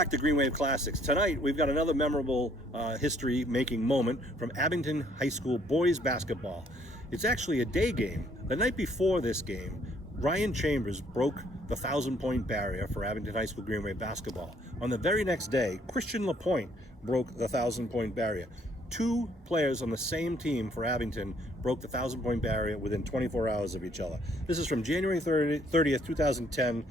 back to Green Wave Classics. Tonight, we've got another memorable history-making moment from Abington High School boys basketball. It's actually a day game. The night before this game, Ryan Chambers broke the 1,000-point barrier for Abington High School Green Wave basketball. On the very next day, Christian LaPointe broke the 1,000-point barrier. Two players on the same team for Abington broke the 1,000-point barrier within 24 hours of each other. This is from January 30th, 2010,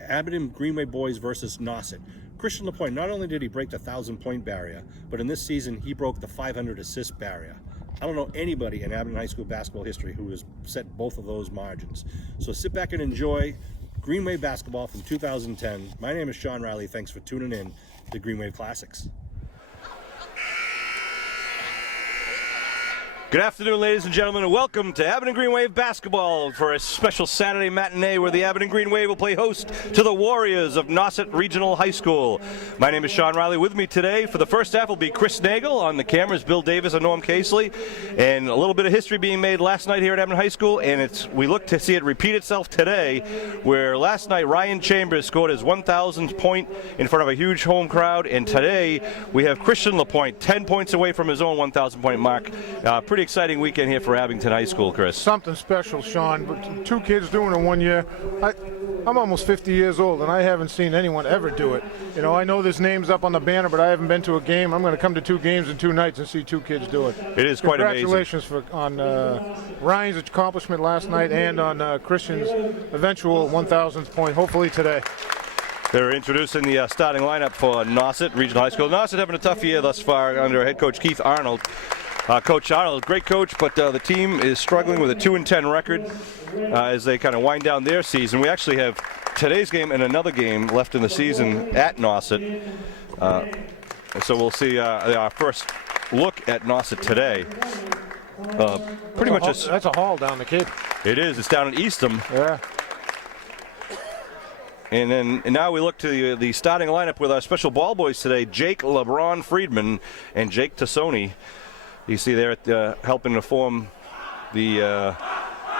Abington Green Wave boys versus Nauset. Christian LaPointe, not only did he break the 1,000-point barrier, but in this season, he broke the 500-assist barrier. I don't know anybody in Abington High School basketball history who has set both of those margins. So sit back and enjoy Green Wave basketball from 2010. My name is Sean Riley. Thanks for tuning in to Green Wave Classics. Good afternoon, ladies and gentlemen, and welcome to Abington Green Wave basketball for a special Saturday matinee where the Abington Green Wave will play host to the Warriors of Nauset Regional High School. My name is Sean Riley. With me today for the first half will be Chris Nagel. On the cameras, Bill Davis and Norm Casely. And a little bit of history being made last night here at Abington High School, and we look to see it repeat itself today, where last night Ryan Chambers scored his 1,000th point in front of a huge home crowd, and today we have Christian LaPointe 10 points away from his own 1,000-point mark. Pretty exciting weekend here for Abington High School, Chris. Something special, Sean. But two kids doing it in 1 year. I'm almost 50 years old, and I haven't seen anyone ever do it. You know, I know there's names up on the banner, but I haven't been to a game. I'm going to come to 2 games in 2 nights and see 2 kids do it. It is quite amazing. Congratulations on Ryan's accomplishment last night and on Christian's eventual 1,000th point, hopefully today. They're introducing the starting lineup for Nauset Regional High School. Nauset having a tough year thus far under head coach Keith Arnold. Coach Arnold, great coach, but the team is struggling with a 2-10 record as they kind of wind down their season. We actually have today's game and another game left in the season at Nauset. So we'll see our first look at Nauset today. That's a haul down the Cape. It is. It's down in Eastham. Yeah. And now we look to the starting lineup with our special ball boys today, Jake LeBron Friedman and Jake Tassoni. You see there helping to form the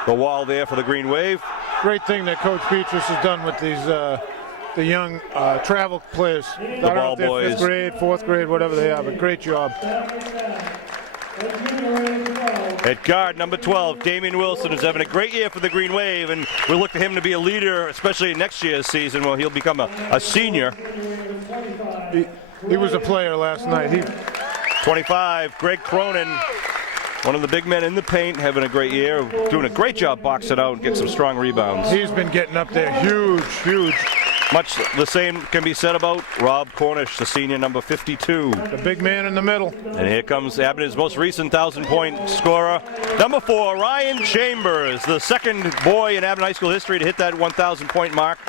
wall there for the Green Wave. Great thing that Coach Petrus has done with these the young travel players. The ball boys. 5th grade, 4th grade, whatever they are, but great job. At guard, number 12, Damian Wilson is having a great year for the Green Wave, and we look to him to be a leader, especially in next year's season when he'll become a senior. He was a player last night. 25, Greg Cronin, one of the big men in the paint, having a great year, doing a great job boxing out and getting some strong rebounds. He's been getting up there huge. Much the same can be said about Rob Cornish, the senior, number 52. The big man in the middle. And here comes Abington's most recent 1,000-point scorer, number 4, Ryan Chambers, the second boy in Abington High School history to hit that 1,000-point mark.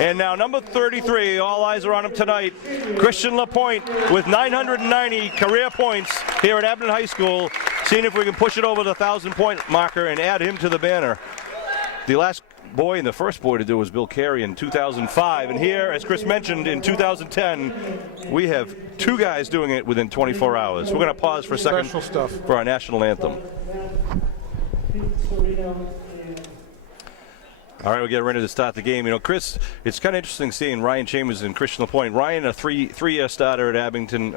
And now number 33, all eyes are on him tonight, Christian LaPointe with 990 career points here at Abington High School, seeing if we can push it over the 1,000-point marker and add him to the banner. The last boy and the first boy to do was Bill Carey in 2005, and here, as Chris mentioned, in 2010 we have 2 guys doing it within 24 hours. We're going to pause for a second for our national anthem. All right, we'll get ready to start the game. You know, Chris, it's kind of interesting seeing Ryan Chambers and Christian LaPointe. Ryan, a three-year starter at Abington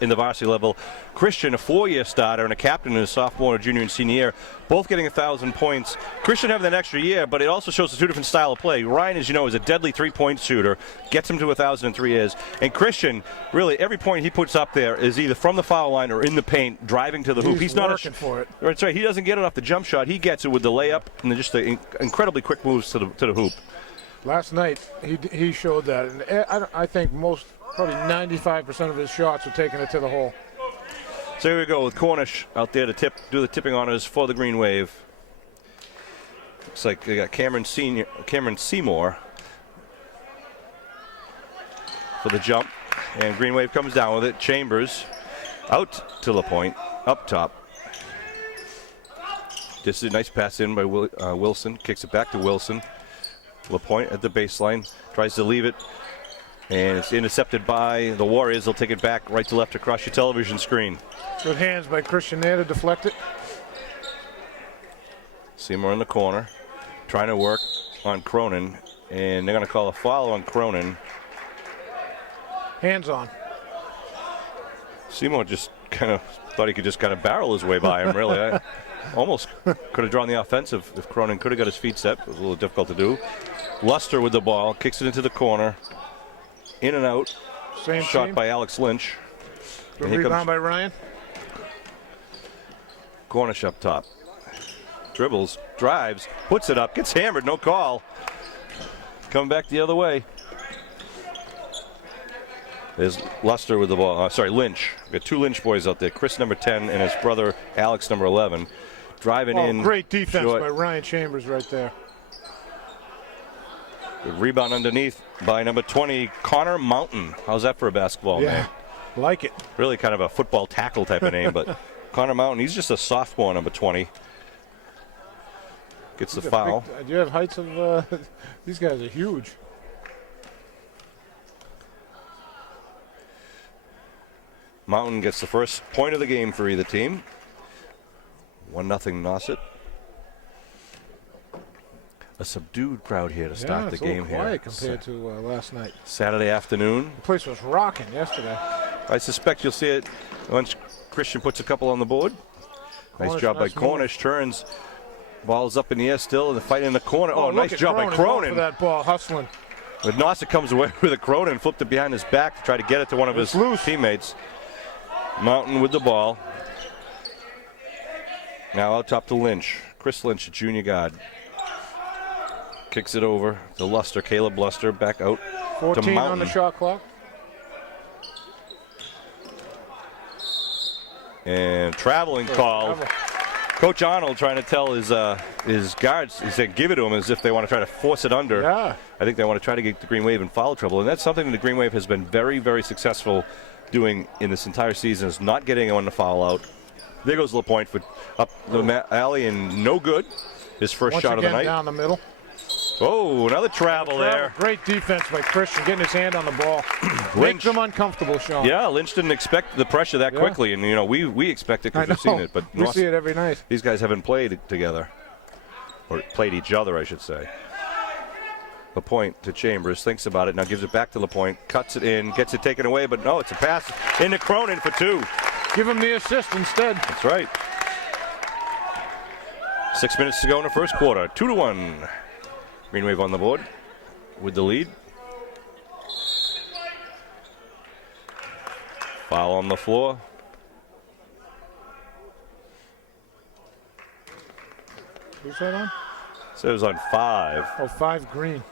in the varsity level. Christian, a 4-year starter and a captain in his sophomore, junior, and senior year, both getting 1,000 points. Christian having an extra year, but it also shows a 2 different style of play. Ryan, as you know, is a deadly 3-point shooter, gets him to 1,000 in 3 years. And Christian, really, every point he puts up there is either from the foul line or in the paint, driving to the hoop. He's not working for it. That's right. He doesn't get it off the jump shot. He gets it with the layup and then just the incredibly quick moves to the hoop. Last night, he showed that. And I think probably 95% of his shots were taking it to the hole. So here we go with Cornish out there to do the tipping honors for the Green Wave. Looks like they got Cameron Seymour for the jump, and Green Wave comes down with it. Chambers out to LaPointe, up top. This is a nice pass in by Wilson, kicks it back to Wilson. LaPointe at the baseline, tries to leave it, and it's intercepted by the Warriors. They'll take it back right to left across your television screen. Good hands by Christian there to deflect it. Seymour in the corner, trying to work on Cronin, and they're going to call a foul on Cronin. Hands on. Seymour just kind of thought he could just kind of barrel his way by him, really. I almost could have drawn the offensive if Cronin could have got his feet set. It was a little difficult to do. Luster with the ball, kicks it into the corner. In and out. Same Shot team. by Alex Lynch. Good rebound by Ryan. Cornish up top. Dribbles, drives, puts it up, gets hammered, no call. Coming back the other way. There's Luster with the ball. Lynch. We've got two Lynch boys out there. Chris, number 10, and his brother, Alex, number 11. Driving in. Great defense short. by Ryan Chambers right there. Good rebound underneath by number 20, Connor Mountain. How's that for a basketball name? Like it. Really kind of a football tackle type of name, but Connor Mountain, he's just a sophomore, number 20. Gets the foul. Do you have heights of these guys are huge. Mountain gets the first point of the game for either team. 1-0 Nauset. A subdued crowd here to start the game here. Quiet compared to last night. Saturday afternoon. The place was rocking yesterday. I suspect you'll see it once Christian puts a couple on the board. Nice job by Cornish. Turns. Ball's up in the air still, and the fight in the corner. Oh, nice job by Cronin. For that ball, hustling. But Nauset comes away with a Cronin, flipped it behind his back to try to get it to one of his teammates. Mountain with the ball. Now out top to Lynch. Chris Lynch, junior guard. Kicks it over to Luster, Caleb Luster, back out 14 to Mountain. On the shot clock. And traveling call. Coach Arnold trying to tell his guards, he said give it to them as if they want to try to force it under. Yeah. I think they want to try to get the Green Wave in foul trouble, and that's something the Green Wave has been very, very successful doing in this entire season, is not getting anyone to foul out. There goes LaPointe for up the alley, and no good. His first shot of the night. Down the middle. Oh, another travel there. Great defense by Christian, getting his hand on the ball. Makes them uncomfortable, Sean. Yeah, Lynch didn't expect the pressure that quickly, and we expect it because we've seen it. But we see it every night. These guys haven't played together, or played each other, I should say. LaPointe to Chambers, thinks about it, now gives it back to LaPointe, cuts it in, gets it taken away, but no, it's a pass into Cronin for two. Give him the assist instead. That's right. 6 minutes to go in the first quarter, 2-1. Green Wave on the board with the lead. Foul on the floor. Who's that on? So it was on 5. Oh, 5 green.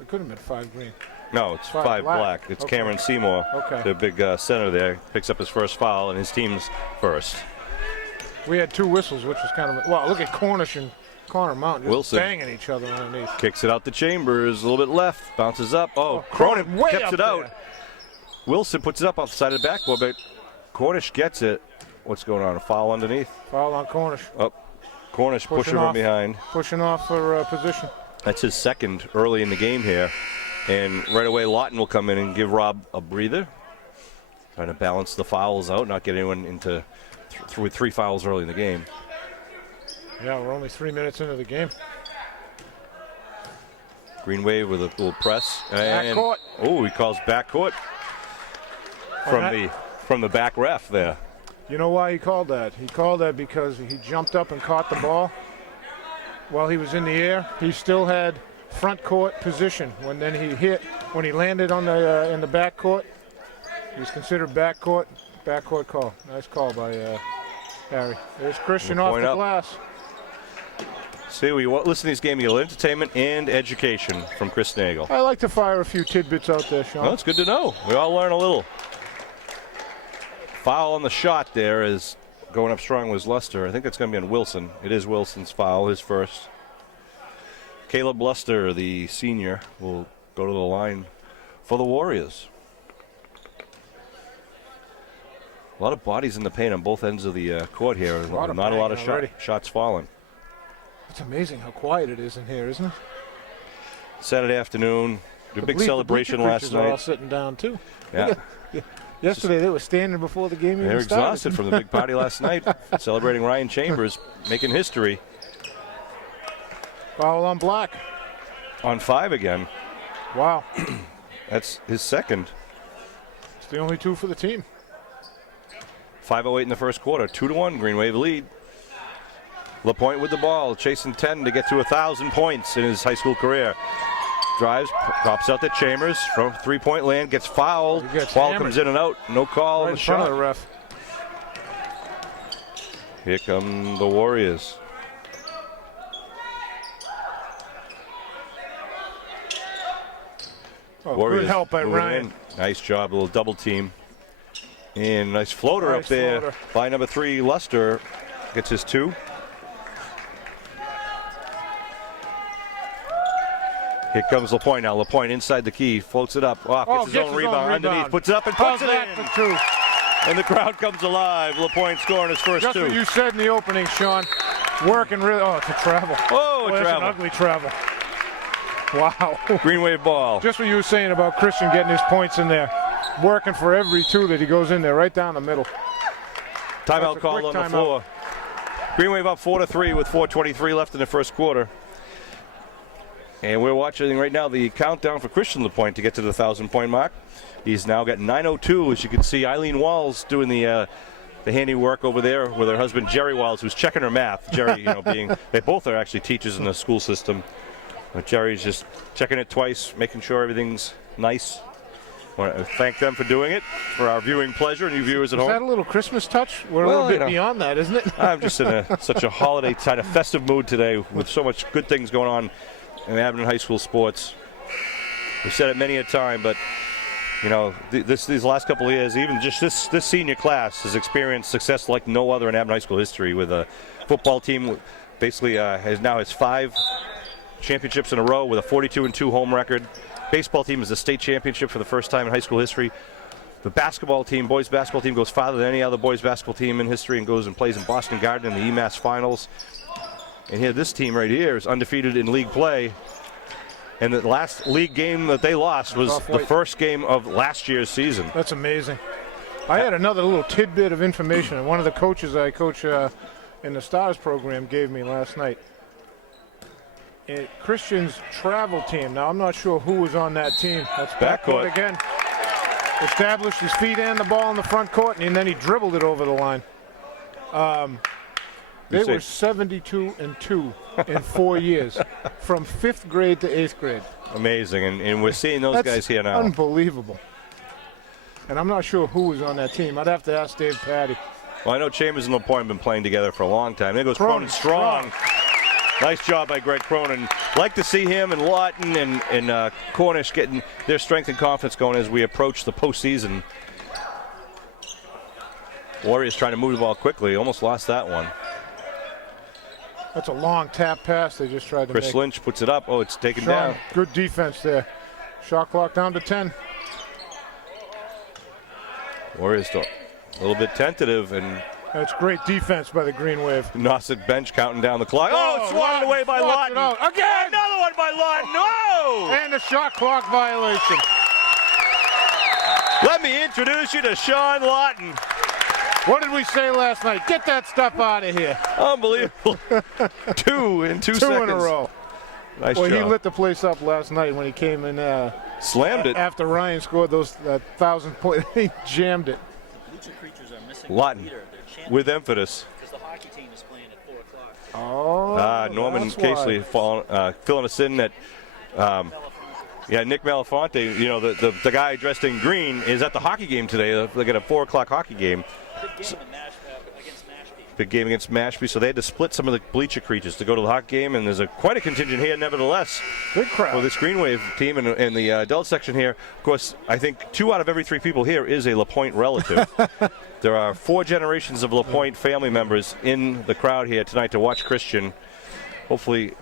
It could have been 5 green. No, it's 5 black. It's okay. Cameron Seymour, okay. The big center there, picks up his first foul and his team's first. We had 2 whistles, which was kind of, well, look at Cornish and Connor Mountain just Wilson banging each other underneath. Kicks it out to Chambers, a little bit left, bounces up. Oh, Cronin kept it out. Wilson puts it up off the side of the backboard, but Cornish gets it. What's going on? A foul underneath? Foul on Cornish. Up. Cornish pushing from behind. Pushing off for position. That's his second early in the game here. And right away, Lawton will come in and give Rob a breather. Trying to balance the fouls out, not get anyone into with 3 fouls early in the game. Yeah, we're only 3 minutes into the game. Green Wave with a little press. And backcourt. Oh, he calls backcourt from the back ref there. You know why he called that? He called that because he jumped up and caught the ball while he was in the air. He still had front court position when he landed on the in the back court. He was considered backcourt call. Nice call by Harry. There's Christian off the glass. See, we listen to these games, you get entertainment and education from Chris Nagel. I like to fire a few tidbits out there, Sean. Well, it's good to know. We all learn a little. Foul on the shot there is going up strong was Luster. I think that's going to be on Wilson. It is Wilson's foul, his first. Caleb Luster, the senior, will go to the line for the Warriors. A lot of bodies in the paint on both ends of the court here. Not a lot of shots falling. It's amazing how quiet it is in here, isn't it? Saturday afternoon. The big celebration last night. Are all sitting down too. Yeah. Yesterday they were standing before the game even started. They're exhausted from the big party last night, celebrating Ryan Chambers making history. Foul on Black. On 5 again. Wow. That's his second. the only two for the team. 5:08 in the first quarter. 2-1, Green Wave lead. LaPointe with the ball, chasing 10 to get to 1,000 points in his high school career. Drives, pops out to Chambers from three-point land, gets fouled. Ball comes in and out. No call on the shot. Of the ref. Here come the Warriors. Oh, Warriors good help by moving Ryan. in. Nice job, a little double team. And nice floater up there by number 3, Luster. Gets his 2. Here comes LaPointe now. LaPointe inside the key, floats it up. Off, gets his own rebound underneath, puts it up and puts it in. For 2. And the crowd comes alive. LaPointe scoring his first Just 2. what you said in the opening, Sean. Working really. Oh, it's a travel. Oh, Boy, a that's travel. an ugly travel. Wow. Green Wave ball. Just what you were saying about Christian getting his points in there. Working for every 2 that he goes in there, right down the middle. Timeout called on the floor. Green Wave up 4-3 with 4:23 left in the first quarter. And we're watching right now the countdown for Christian LaPointe to get to the 1,000-point mark. He's now got 9:02. As you can see, Eileen Walls doing the handiwork over there with her husband Jerry Walls, who's checking her math. Jerry, they both are actually teachers in the school system. But Jerry's just checking it twice, making sure everything's nice. I want to thank them for doing it, for our viewing pleasure, and you viewers at home. Is that a little Christmas touch? We're a little bit beyond that, isn't it? I'm just in such a holiday kind of festive mood today with so much good things going on in Abington High School sports. We've said it many a time, but these last couple of years, even just this senior class has experienced success like no other in Abington High School history. With a football team, basically has 5 championships in a row with a 42-2 home record. Baseball team is a state championship for the first time in high school history. The basketball team, boys basketball team, goes farther than any other boys basketball team in history and goes and plays in Boston Garden in the EMAS finals. And here, this team right here is undefeated in league play. And the last league game that they lost was the first game of last year's season. That's amazing. I had another little tidbit of information, and one of the coaches I coach in the Stars program gave me last night. Christian's travel team. Now, I'm not sure who was on that team. That's backcourt again. Established his feet and the ball in the front court, and then he dribbled it over the line. They were 72-2 in 4 years, from 5th grade to 8th grade. Amazing, and we're seeing those guys here now. Unbelievable. And I'm not sure who was on that team. I'd have to ask Dave Patty. Well, I know Chambers and LaPointe have been playing together for a long time. There goes Cronin strong. Nice job by Greg Cronin. Like to see him and Lawton and Cornish getting their strength and confidence going as we approach the postseason. Warriors trying to move the ball quickly. Almost lost that one. That's a long tap pass they just tried to make. Chris Lynch puts it up. Oh, it's taken Sean, down. Good defense there. Shot clock down to 10. Warriors still a little bit tentative, and that's great defense by the Green Wave. Nauset bench counting down the clock. Oh, swatted away by Lawton. Again! Another one by Lawton. No! And a shot clock violation. Let me introduce you to Sean Lawton. What did we say last night? Get that stuff out of here. Unbelievable. 2 in 2 seconds. 2 in a row. Nice job. He lit the place up last night when he came in. Slammed it. After Ryan scored those 1,000 points. He jammed it. Lawton with emphasis. Because the hockey team is playing at 4 o'clock. Oh, Norman Casely filling us in that. Nick Malafonte, the guy dressed in green, is at the hockey game today. They got a 4 o'clock hockey game. Big game against Mashpee. So they had to split some of the bleacher creatures to go to the hockey game, and there's quite a contingent here, nevertheless, big crowd for this Green Wave team in the adult section here. Of course, I think 2 out of every 3 people here is a LaPointe relative. There are 4 generations of LaPointe family members in the crowd here tonight to watch Christian hopefully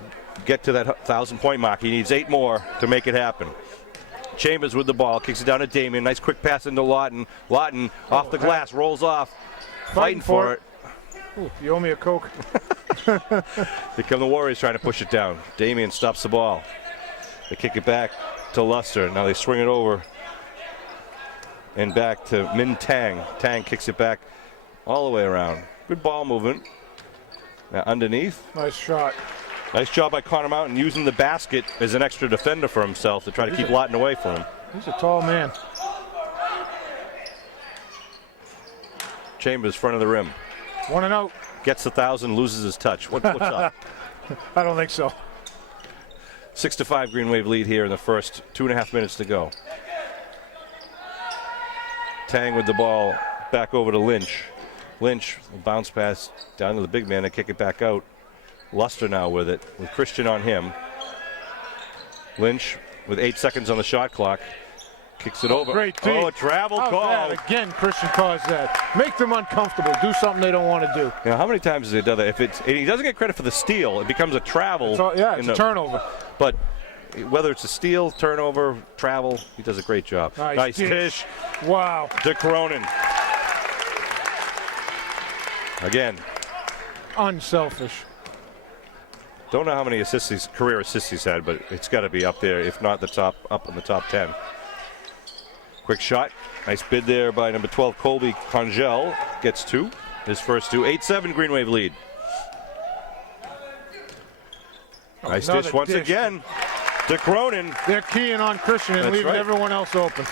get to that 1,000-point mark. He needs 8 more to make it happen. Chambers with the ball, kicks it down to Damien. Nice quick pass into Lawton. Lawton off the glass, rolls off, fighting for it. Ooh, you owe me a Coke. Here come the Warriors trying to push it down. Damien stops the ball. They kick it back to Luster. Now they swing it over and back to Min Tang. Tang kicks it back all the way around. Good ball movement. Now underneath. Nice shot. Nice job by Connor Mountain using the basket as an extra defender for himself to try to keep Lawton away from him. He's a tall man. Chambers, front of the rim. 1 and out. Gets 1,000, loses his touch. What's up? I don't think so. 6-5 Green Wave lead here in the first 2.5 minutes to go. Tang with the ball back over to Lynch. Lynch will bounce pass down to the big man and kick it back out. Luster now with it, with Christian on him. Lynch with 8 seconds on the shot clock. Kicks it over. Great D. Oh, a travel call. Again, Christian caused that. Make them uncomfortable. Do something they don't want to do. You know, how many times has he done that? If it's, and he doesn't get credit for the steal, it becomes a travel. It's a turnover. But whether it's a steal, turnover, travel, he does a great job. Nice dish. Wow. De Cronin. Again. Unselfish. Don't know how many career assists he's had, but it's got to be up there, if not the top, up in the top 10. Quick shot. Nice bid there by number 12, Colby Congel. Gets 2. His first 2. 8-7 Green Wave lead. Nice dish once again. De Cronin. They're keying on Christian and leaving everyone else open.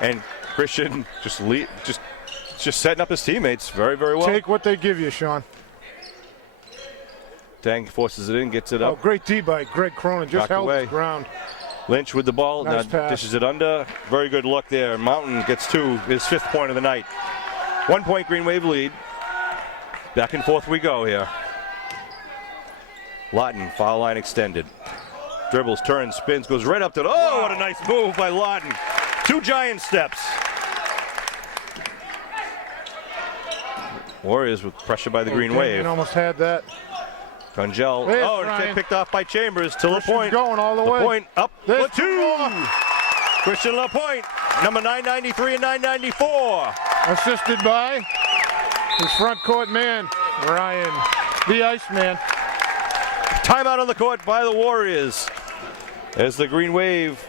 And Christian just setting up his teammates very, very well. Take what they give you, Sean. Tang forces it in, gets it up. Oh, great D by Greg Cronin. Just held his ground. Lynch with the ball. Nice now pass. Dishes it under. Very good look there. Mountain gets 2, his 5th point of the night. 1 point Green Wave lead. Back and forth we go here. Lawton, foul line extended. Dribbles, turns, spins, goes right up to the. Oh, what a nice move by Lawton. 2 giant steps. Warriors with pressure by the Green Wave. Almost had that. Congel. It's picked off by Chambers to LaPointe. Going all the way. LaPointe up. There's 2. Christian LaPointe, number 993 and 994. Assisted by his front court man, Ryan, the Iceman. Timeout on the court by the Warriors. As the Green Wave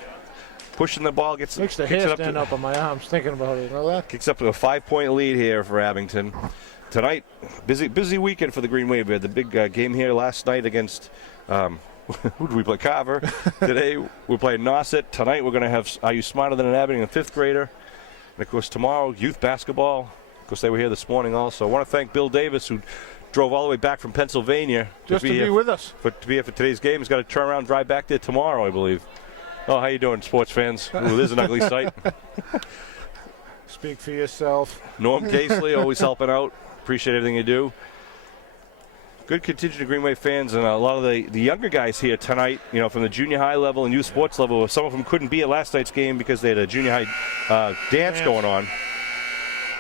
pushing the ball, makes the hair stand up on my arms thinking about it. You know that? Kicks up to a 5-point lead here for Abington. Tonight, busy weekend for the Green Wave. We had the big game here last night against, who did we play? Carver. Today, we're playing Nauset. Tonight, we're going to have Are You Smarter Than an Abington, a 5th grader. And, of course, tomorrow, youth basketball. Of course, they were here this morning also. I want to thank Bill Davis, who drove all the way back from Pennsylvania. Just to be with us. To be here for today's game. He's got to turn around and drive back there tomorrow, I believe. Oh, how you doing, sports fans? Ooh, this is an ugly sight. Speak for yourself. Norm Casely, always helping out. Appreciate everything you do. Good contingent of Green Wave fans, and a lot of the younger guys here tonight, you know, from the junior high level and youth sports level. Some of them couldn't be at last night's game because they had a junior high dance going on.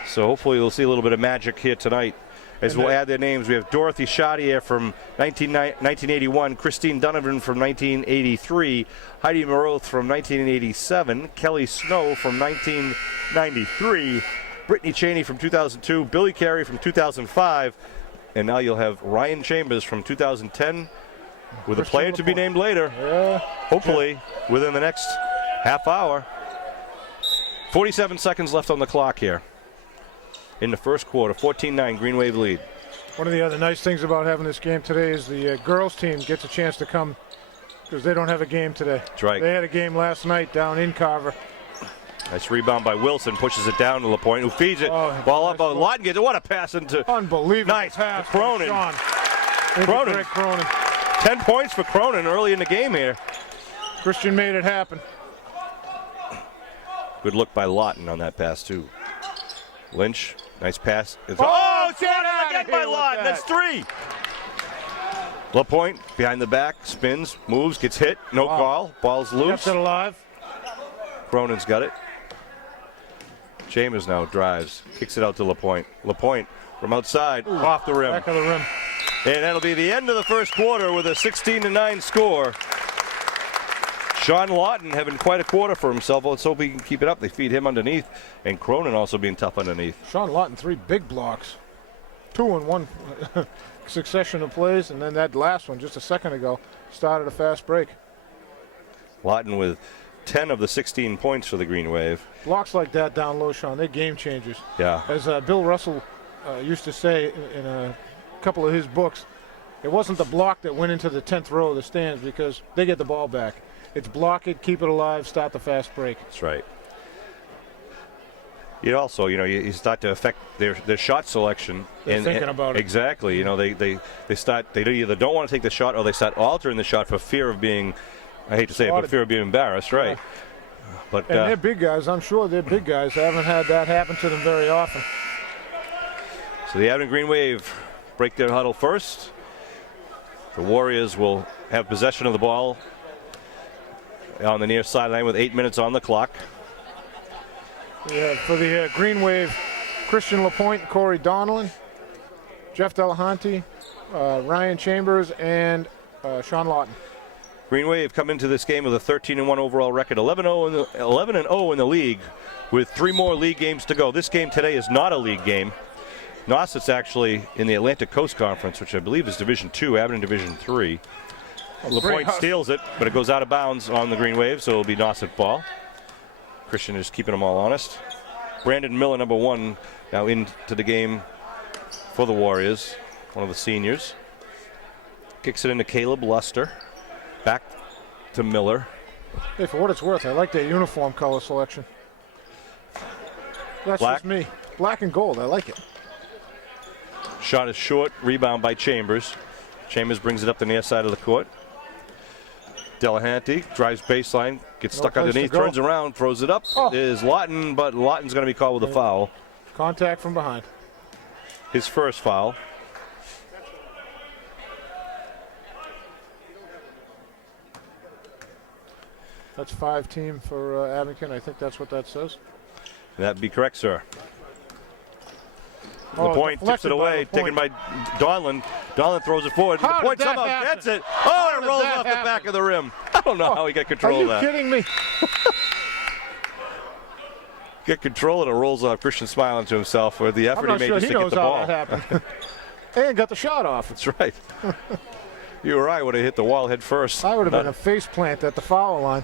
So hopefully we'll see a little bit of magic here tonight. As we'll add their names, we have Dorothy Chaudier from 1981, Christine Donovan from 1983, Heidi Maroth from 1987, Kelly Snow from 1993, Brittany Cheney from 2002, Billy Carey from 2005, and now you'll have Ryan Chambers from 2010 with a player to be named later, hopefully within the next half hour. 47 seconds left on the clock here in the first quarter. 14-9 Green Wave lead. One of the other nice things about having this game today is the girls team gets a chance to come because they don't have a game today. That's right. They had a game last night down in Carver. Nice rebound by Wilson, pushes it down to LaPointe, who feeds it. Ball up, Lawton gets it. What a pass into. Unbelievable nice pass. Cronin. Cronin. 10 points for Cronin early in the game here. Christian made it happen. Good look by Lawton on that pass, too. Lynch, nice pass. It's again by Lawton. That's 3. LaPointe behind the back, spins, moves, gets hit. No call. Ball's loose. Kept it alive. Cronin's got it. Chambers now drives, kicks it out to LaPointe. LaPointe from outside, off the rim. Back of the rim. And that'll be the end of the first quarter with a 16-9 score. Sean Lawton having quite a quarter for himself. Let's hope he can keep it up. They feed him underneath, and Cronin also being tough underneath. Sean Lawton, 3 big blocks. 2 in 1 succession of plays, and then that last one just a second ago started a fast break. Lawton with 10 of the 16 points for the Green Wave. Blocks like that down low, Sean, they're game changers. Yeah. As Bill Russell used to say in a couple of his books, it wasn't the block that went into the 10th row of the stands because they get the ball back. It's block it, keep it alive, start the fast break. That's right. You also, you start to affect their shot selection. They're thinking about it. Exactly. They either don't want to take the shot or they start altering the shot for fear of being, I hate to say it, but fear of being embarrassed, right? Yeah. But and they're big guys. I'm sure they're big guys. I haven't had that happen to them very often. So the Abington Green Wave break their huddle first. The Warriors will have possession of the ball on the near sideline with 8 minutes on the clock. Yeah, for the Green Wave, Christian LaPointe, Corey Donnellan, Jeff Delahanty, Ryan Chambers, and Sean Lawton. Green Wave come into this game with a 13-1 overall record, 11-0 in the league, with 3 more league games to go. This game today is not a league game. Nauset's actually in the Atlantic Coast Conference, which I believe is Division II, Abington Division III. LaPointe steals it, but it goes out of bounds on the Green Wave, so it'll be Nauset ball. Christian is keeping them all honest. Brandon Miller, number 1, now into the game for the Warriors, one of the seniors. Kicks it into Caleb Luster. Back to Miller. Hey, for what it's worth, I like their uniform color selection. That's Black. just me. Black and gold, I like it. Shot is short, rebound by Chambers. Chambers brings it up the near side of the court. Delahanty drives baseline, gets stuck underneath, turns around, throws it up. Is Lawton, but Lawton's going to be called with a foul. Contact from behind. His first foul. That's 5 team for Abington. I think that's what that says. That'd be correct, sir. Oh, LaPointe tips it away, taken by Donlin. Donlin throws it forward. LaPointe somehow gets it. Oh, it rolls off the back of the rim. I don't know how he got control of that. Are you kidding me? Get control and it rolls off. Christian smiling to himself for the effort he made just to get the ball. He knows how that happened. And got the shot off. That's right. You or I would have hit the wall head first. I would have been a face plant at the foul line.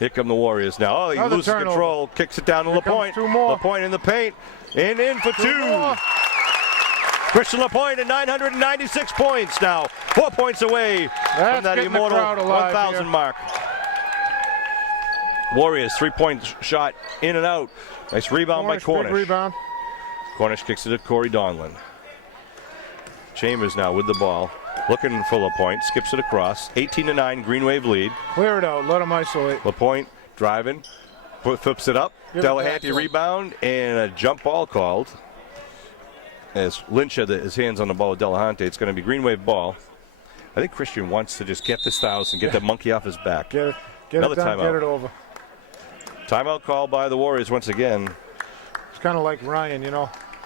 Here come the Warriors now. Oh, he loses control, kicks it down to LaPointe. 2 more. LaPointe in the paint, and in for 2. Christian LaPointe at 996 points now. 4 points away from that immortal 1,000 mark. Warriors, 3-point shot in and out. Nice rebound by Cornish. Big rebound. Cornish kicks it to Corey Donlin. Chambers now with the ball. Looking for LaPointe, skips it across. 18-9, Green Wave lead. Clear it out, let him isolate. LaPointe driving, flips it up. Delahanty rebound, and a jump ball called. As Lynch had his hands on the ball with Delahanty, it's going to be Green Wave ball. I think Christian wants to just get this 1,000, get that monkey off his back. Get it Another done, timeout. get it over. Timeout called by the Warriors once again. It's kind of like Ryan,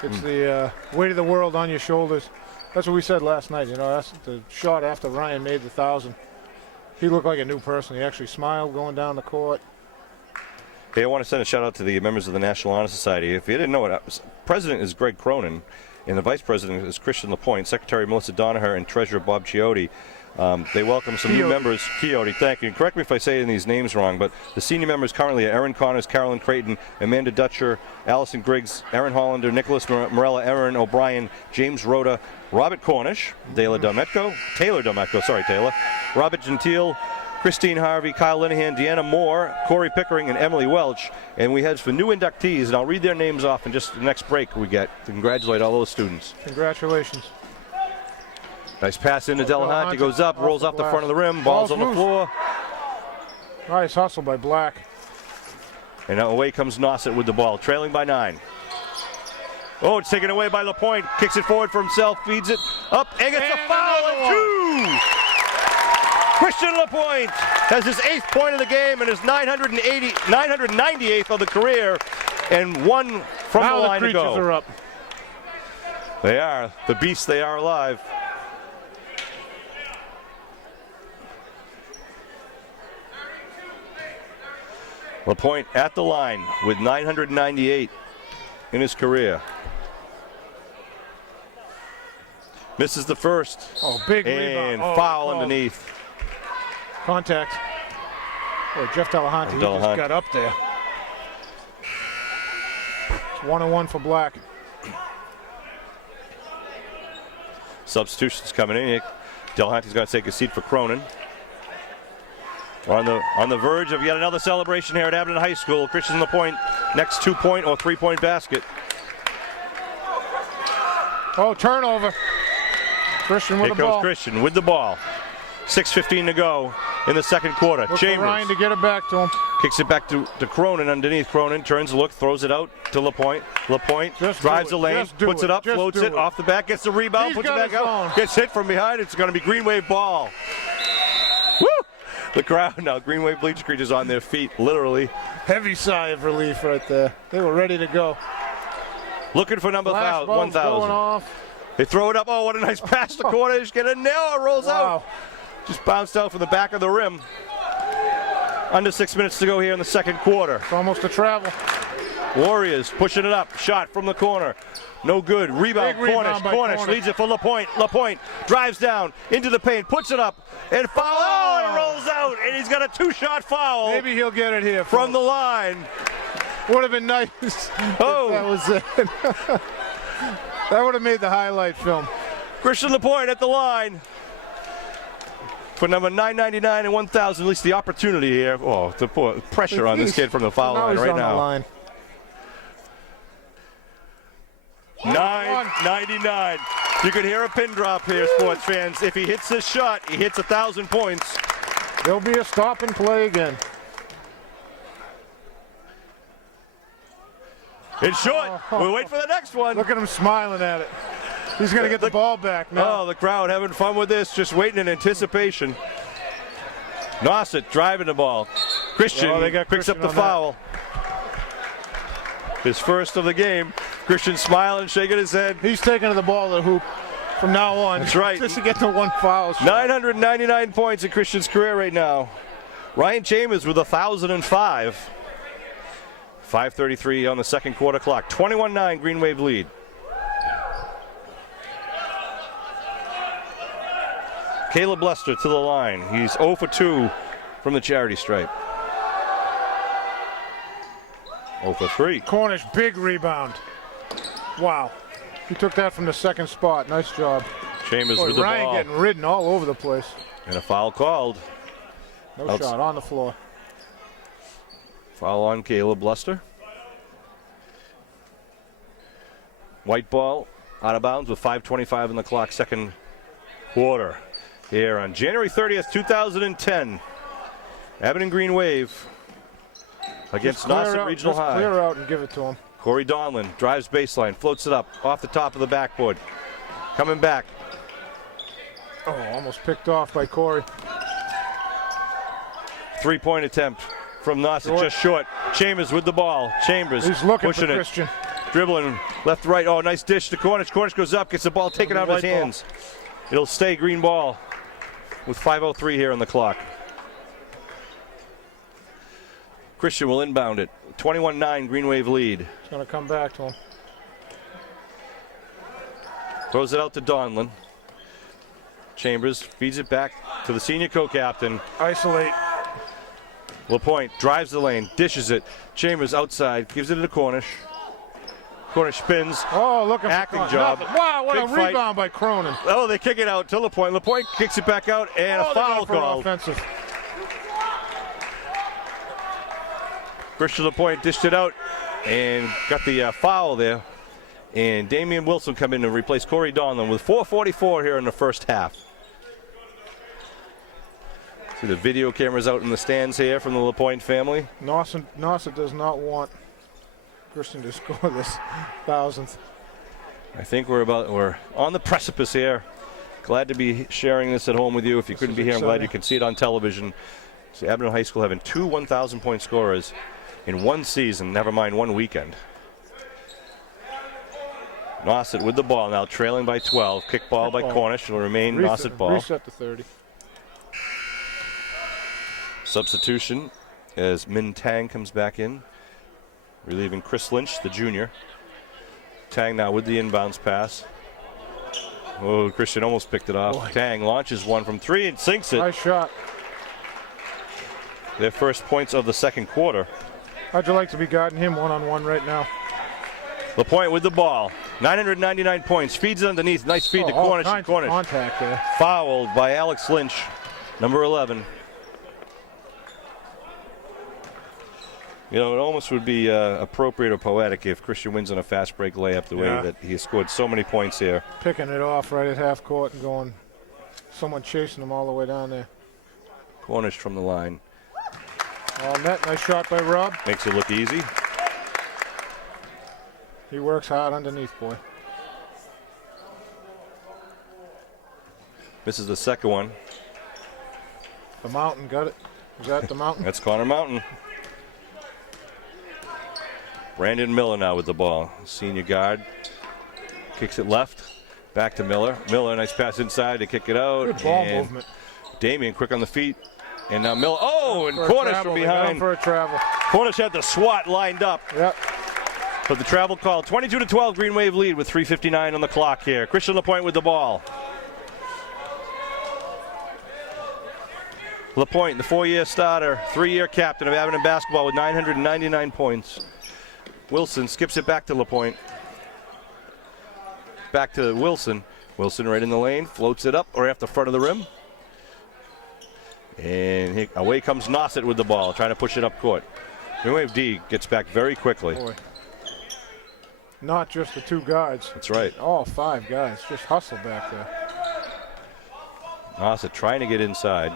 It's the weight of the world on your shoulders. That's what we said last night, That's the shot after Ryan made the 1,000. He looked like a new person. He actually smiled going down the court. Hey, I want to send a shout out to the members of the National Honor Society. If you didn't know it, President is Greg Cronin, and the Vice President is Christian LaPointe, Secretary Melissa Donaher, and Treasurer Bob Chiotti. They welcome some new members. Chiotti, thank you. And correct me if I say these names wrong, but the senior members currently are Erin Connors, Carolyn Creighton, Amanda Dutcher, Allison Griggs, Aaron Hollander, Nicholas Morella, Aaron O'Brien, James Rhoda, Robert Cornish, Taylor Dometko, Robert Gentile, Christine Harvey, Kyle Linehan, Deanna Moore, Corey Pickering, and Emily Welch. And we head for new inductees, and I'll read their names off in just the next break we get to congratulate all those students. Congratulations. Nice pass into Delahanty, goes up, rolls off the front of the rim, ball's on the floor. Nice hustle by Black. And now away comes Nauset with the ball, trailing by 9. Oh, it's taken away by LaPointe, kicks it forward for himself, feeds it up, and gets a foul at 2! Christian LaPointe has his 8th point of the game and his 998th of the career, and 1 from now the line to go. Now the creatures are up. They are, the beasts, they are alive. LaPointe at the line with 998 in his career. Misses the first. Oh, big and rebound. foul underneath. Contact. Oh, Jeff Delahanty, he just got up there. It's 1-1 for Black. Substitutions coming in. Delahanty's got to take a seat for Cronin. We're on the verge of yet another celebration here at Abington High School. Christian LaPointe, next 2-point or 3-point basket. Oh, turnover. Christian with Here the comes ball. Christian with the ball. 6:15 to go in the second quarter. Look for Chambers Ryan to get it back to him. kicks it back to Cronin underneath. Cronin turns a look, throws it out to LaPointe. LaPointe Just drives do the it. lane, Just do puts it up, Just floats do it off the back, gets the rebound, He's puts it got back his out, own. gets hit from behind. It's going to be Green Wave ball. Woo! The crowd now, Green Wave bleacher creatures on their feet, literally. Heavy sigh of relief right there. They were ready to go. Looking for number Flash bulbs going 1,000. off. They throw it up. Oh, what a nice pass to Cornish. Get a nail. It rolls out. Wow. Just bounced out from the back of the rim. Under 6 minutes to go here in the second quarter. It's almost a travel. Warriors pushing it up. Shot from the corner. No good. Rebound. Big rebound by Cornish Cornish. leads it for LaPointe. LaPointe drives down into the paint. Puts it up. And foul. Oh, and it rolls out. And he's got a 2-shot foul. Maybe he'll get it here. From the line. Would have been nice Oh. if that was it. That would have made the highlight film. Christian LaPointe at the line. For number 999 and 1,000, at least the opportunity here. Oh, the pressure on this kid from the foul line he's right on now. The line. 999. You can hear a pin drop here, sports fans. If he hits this shot, he hits 1,000 points. There'll be a stop and play again. It's short. We'll wait for the next one. Look at him smiling at it. He's going to get the ball back now. Oh, the crowd having fun with this, just waiting in anticipation. Nauset driving the ball. Christian Oh, they got picks Christian up the on foul. His first of the game. Christian smiling, shaking his head. He's taking to the ball to the hoop from now on. That's right. Just to get to one foul. 999 points in Christian's career right now. Ryan Chambers with 1,005. 5:33 on the second quarter clock. 21-9 Green Wave lead. Caleb Lester to the line. He's 0 for 2 from the charity stripe. 0 for 3. Cornish, big rebound. Wow. He took that from the second spot. Nice job. Chambers Boy, with the Ryan ball. getting ridden all over the place. And a foul called. No shot on the floor. Foul on Caleb Lester. White ball out of bounds with 5:25 in the clock, second quarter. Here on January 30th, 2010. Abington Green Wave against Nauset Regional High. Clear out and give it to him. Corey Donlin drives baseline, floats it up off the top of the backboard. Coming back. Oh, almost picked off by Corey. 3-point attempt from Nauset, Short. just short. Chambers with the ball. Chambers He's looking pushing for it. Christian. Dribbling left, right. Oh, nice dish to Cornish. Cornish goes up, gets the ball taken out of his White ball. hands. It'll stay green ball with 5:03 here on the clock. Christian will inbound it. 21-9 Green Wave lead. He's going to come back to him. Throws it out to Donlin. Chambers feeds it back to the senior co-captain. Isolate. LaPointe drives the lane, dishes it. Chambers outside, gives it to Cornish. Cornish spins. Oh, look at Acting job. Wow, what Big a fight. rebound by Cronin. Oh, they kick it out to LaPointe. LaPointe kicks it back out, and a They're foul going for called. offensive. Christian LaPointe dished it out and got the foul there. And Damian Wilson come in to replace Corey Donlin with 4:44 here in the first half. See the video cameras out in the stands here from the LaPointe family. Nauset does not want Christian to score this 1,000th. I think we're on the precipice here. Glad to be sharing this at home with you. If you couldn't be here, I'm glad you could see it on television. See Abington High School having two 1,000-point scorers in one season, never mind one weekend. Nauset with the ball now, trailing by 12. Kick ball by Cornish. Will remain Nauset ball. Reset to 30. Substitution as Min Tang comes back in, relieving Chris Lynch, the junior. Tang now with the inbounds pass. Oh, Christian almost picked it off. Boy. Tang launches one from three and sinks it. Nice shot. Their first points of the second quarter. How'd you like to be guarding him one-on-one right now? LaPointe with the ball. 999 points. Feeds it underneath. Nice feed to all Cornish. kinds of Cornish contact there. fouled by Alex Lynch, number 11. You know, it almost would be appropriate or poetic if Christian wins on a fast break layup the way that he has scored so many points here. Picking it off right at half court and going, someone chasing him all the way down there. Cornish from the line. All net, nice shot by Rob. Makes it look easy. He works hard underneath, boy. Misses the second one. The Mountain got it. Is that the Mountain? That's Connor Mountain. Brandon Miller now with the ball. Senior guard. Kicks it left. Back to Miller. Miller, nice pass inside to kick it out. Good ball and movement. Damian quick on the feet. And now Miller. Oh, and For a Cornish travel. from They got him behind. for a travel. Cornish had the SWAT lined up. Yep. But the travel call. 22-12 Green Wave lead with 3:59 on the clock here. Christian LaPointe with the ball. LaPointe, the 4-year starter, 3-year captain of Abington basketball with 999 points. Wilson skips it back to LaPointe. Back to Wilson. Wilson right in the lane, floats it up or off the front of the rim. And away comes Nauset with the ball, trying to push it up court. Green Wave D gets back very quickly. Boy. Not just the two guards. That's right. All 5 guys just hustle back there. Nauset trying to get inside.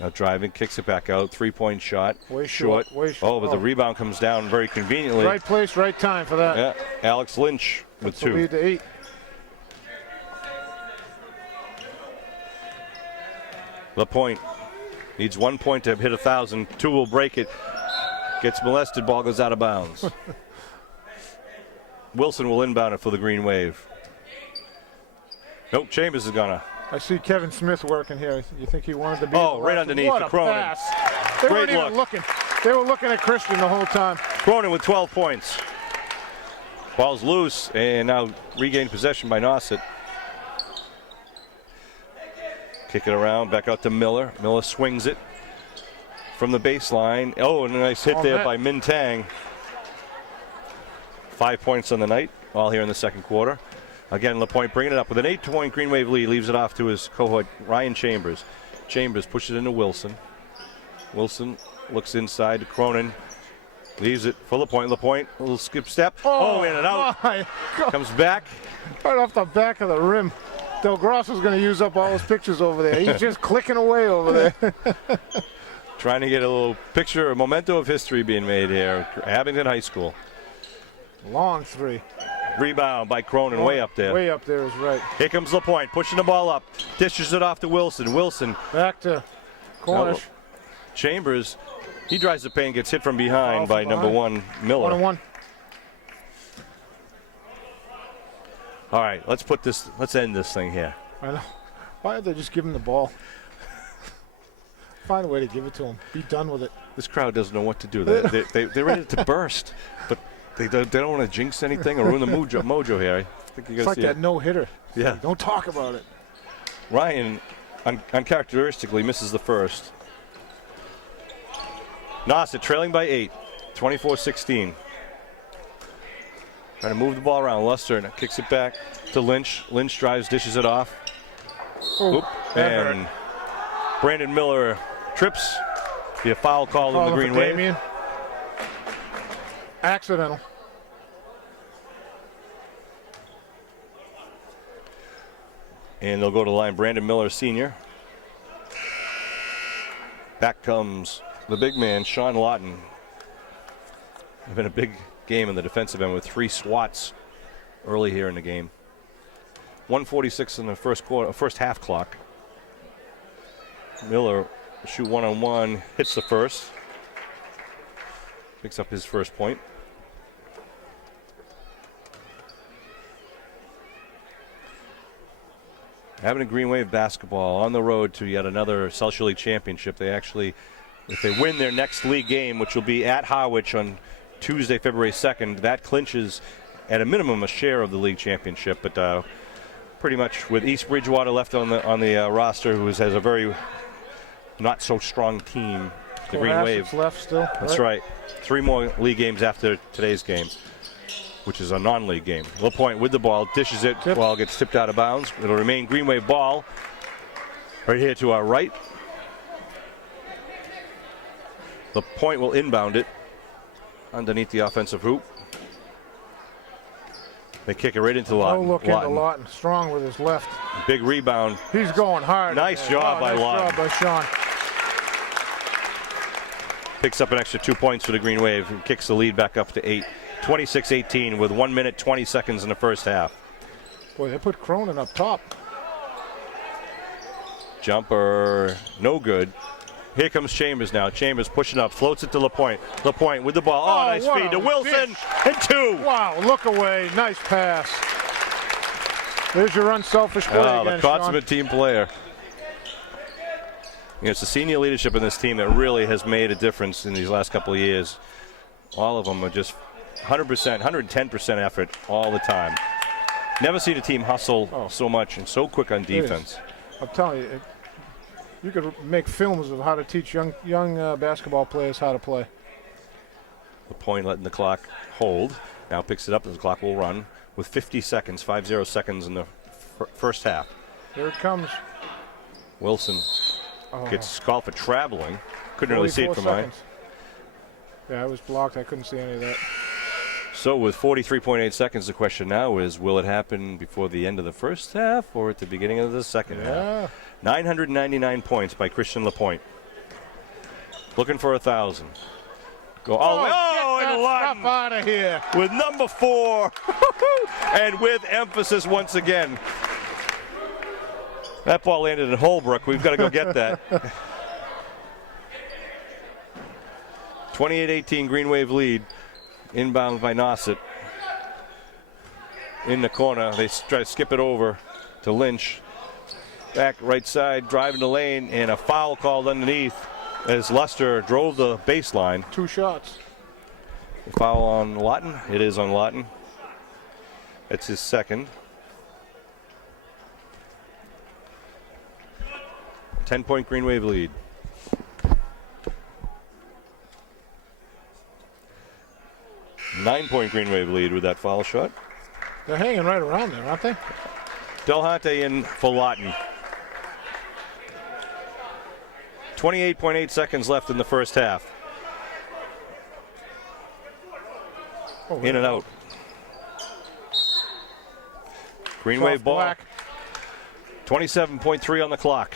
Now driving, kicks it back out. 3-point shot. Way short. Way short. Oh, but the rebound comes down very conveniently. Right place, right time for that. Yeah, Alex Lynch with That's the 2. lead to 8. LaPointe needs 1 point to hit 1,000. 2 will break it. Gets molested, ball goes out of bounds. Wilson will inbound it for the Green Wave. Nope, Chambers is gonna. I see Kevin Smith working here. You think he wanted to be? Oh, right underneath what the a Cronin. pass. They Great weren't even look. looking. They were looking at Christian the whole time. Cronin with 12 points. Ball's loose and now regained possession by Nauset. Kick it around, back out to Miller. Miller swings it from the baseline. Oh, and a nice hit there by Min Tang. 5 points on the night, all here in the second quarter. Again, LaPointe bringing it up with an 8-point Green Wave lead, leaves it off to his cohort, Ryan Chambers. Chambers pushes it into Wilson. Wilson looks inside to Cronin. Leaves it for LaPointe. LaPointe, a little skip step. Oh, in and out. My God. Comes back. Right off the back of the rim. Del Grosso's going to use up all his pictures over there. He's just clicking away over there. Trying to get a little picture, a memento of history being made here. Abington High School. Long 3. Rebound by Cronin, way up there. Way up there is right. Here comes LaPointe, pushing the ball up. Dishes it off to Wilson. Wilson. Back to Cornish. Chambers, he drives the paint, gets hit from behind by number 1, Miller. 1-1. All right, let's end this thing here. I know. Why don't they just give him the ball? Find a way to give it to him. Be done with it. This crowd doesn't know what to do. They're ready to burst, but they don't want to jinx anything or ruin the mojo here. I think you're It's gonna like see that it. no-hitter. Yeah. Don't talk about it. Ryan, uncharacteristically, misses the first. Nauset trailing by 8, 24-16. Trying to move the ball around. Luster and kicks it back to Lynch. Lynch drives, dishes it off. Oh, Oop. that And hurt. Brandon Miller trips. Be a foul call in the Green Wave. Damian. Accidental. And they'll go to the line. Brandon Miller, senior. Back comes the big man, Sean Lawton. It's been a big game in the defensive end with 3 swats early here in the game. 1:46 in the first half clock. Miller shoot 1-on-1, hits the first. Picks up his first point. Abington Green Wave basketball on the road to yet another South League championship. They actually, if they win their next league game, which will be at Harwich on Tuesday, February 2nd, that clinches at a minimum a share of the league championship. But pretty much with East Bridgewater left on the roster, who has a very not so strong team, the Green Wave. Left still. That's right. 3 more league games after today's game, which is a non-league game. LaPointe with the ball, dishes it. Ball gets tipped out of bounds. It'll remain Green Wave ball right here to our right. LaPointe will inbound it. underneath the offensive hoop. They kick it right into No Lawton. look into Lawton. Strong with his left. Big rebound. He's going hard. Nice job by Lawton. Nice job by Sean. Picks up an extra 2 points for the Green Wave and kicks the lead back up to 8. 26-18 with 1 minute, 20 seconds in the first half. Boy, they put Cronin up top. Jumper, no good. Here comes Chambers now. Chambers pushing up, floats it to LaPointe. LaPointe with the ball. Oh, nice feed to Wilson. And 2. Wow, look away. Nice pass. There's your unselfish play again, the consummate Sean. team player. You know, it's the senior leadership in this team that really has made a difference in these last couple of years. All of them are just 100%, 110% effort all the time. Never seen a team hustle so much and so quick on defense. I'm telling you, you could make films of how to teach young basketball players how to play. LaPointe letting the clock hold. Now picks it up and the clock will run with 50 seconds, 50 seconds in the first half. Here it comes. Wilson gets called for traveling. Couldn't really see it from mine. Yeah, it was blocked. I couldn't see any of that. So with 43.8 seconds, the question now is, will it happen before the end of the first half or at the beginning of the second half? 999 points by Christian LaPointe. Looking for 1,000. Go! And Lawton out of here with number 4, and with emphasis once again. That ball landed in Holbrook. We've got to go get that. 28-18 Green Wave lead. Inbound by Nauset. In the corner, they try to skip it over to Lynch. Back right side, driving the lane, and a foul called underneath as Luster drove the baseline. 2 shots. Foul on Lawton. It is on Lawton. It's his second. 10-point Green Wave lead. Nine-point Green Wave lead with that foul shot. They're hanging right around there, aren't they? Delhante in for Lawton. 28.8 seconds left in the first half. In and out. Green Wave ball. Black. 27.3 on the clock.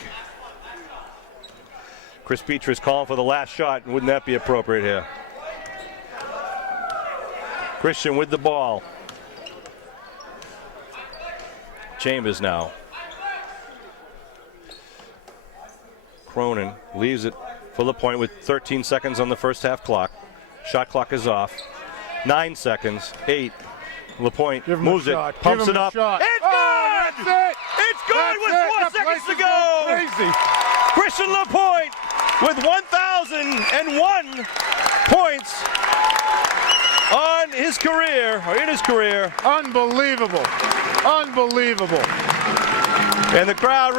Chris Petrus calling for the last shot. Wouldn't that be appropriate here? Christian with the ball. Chambers now. Cronin leaves it for LaPointe with 13 seconds on the first half clock. Shot clock is off. 9 seconds. 8. LaPointe moves it, pumps it up. Shot. It's good! That's it. It's good with 4 seconds to go! Crazy. Christian LaPointe with 1,001 points on his career, or in his career. Unbelievable. Unbelievable. And the crowd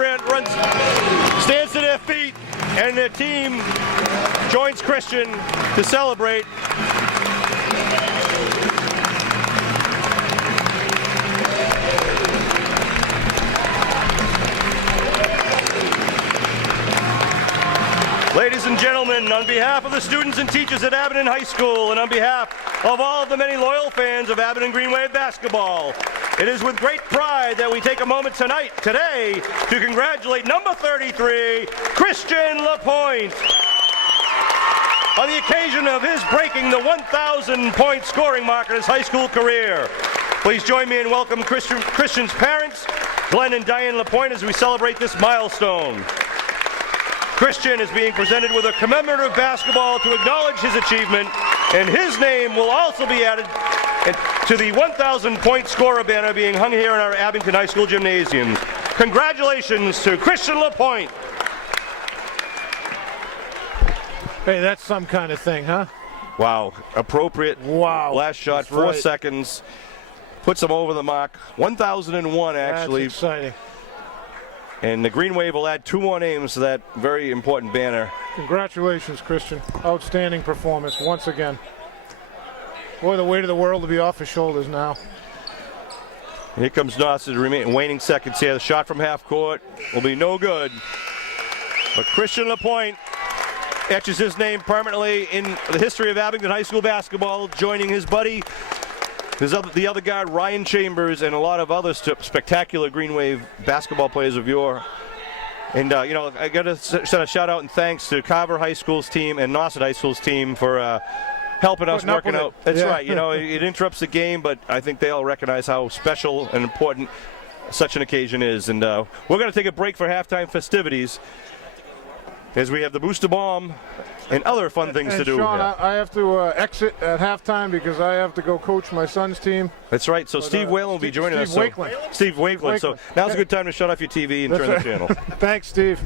stands to their feet, and their team joins Christian to celebrate. Ladies and gentlemen, on behalf of the students and teachers at Abington High School, and on behalf of all of the many loyal fans of Abington Green Wave basketball, it is with great pride that we take a moment today, to congratulate number 33, Christian LaPointe, on the occasion of his breaking the 1,000-point scoring mark in his high school career. Please join me in welcoming Christian's parents, Glenn and Diane LaPointe, as we celebrate this milestone. Christian is being presented with a commemorative basketball to acknowledge his achievement, and his name will also be added to the 1,000-point scorer banner being hung here in our Abington High School gymnasium. Congratulations to Christian LaPointe. Hey, that's some kind of thing, huh? Wow, appropriate. Wow. Last shot, That's 4 right. seconds. Puts him over the mark. 1,001 actually. That's exciting. And the Green Wave will add 2 more names to that very important banner. Congratulations, Christian. Outstanding performance once again. Boy, the weight of the world will be off his shoulders now. Here comes Nauset, waning seconds here. The shot from half court will be no good. But Christian LaPointe etches his name permanently in the history of Abington High School basketball, joining his buddy, the other guard, Ryan Chambers, and a lot of other spectacular Green Wave basketball players of yore. And, you know, I got to send a shout out and thanks to Carver High School's team and Nauset High School's team for helping us working out. That's right. You know, it interrupts the game, but I think they all recognize how special and important such an occasion is. And we're going to take a break for halftime festivities as we have the booster bomb and other fun things to do. Sean, I have to exit at halftime because I have to go coach my son's team. That's right. So Steve Whalen will be joining us. Steve Wakeland. So now's a good time to shut off your TV and turn the channel. Thanks, Steve.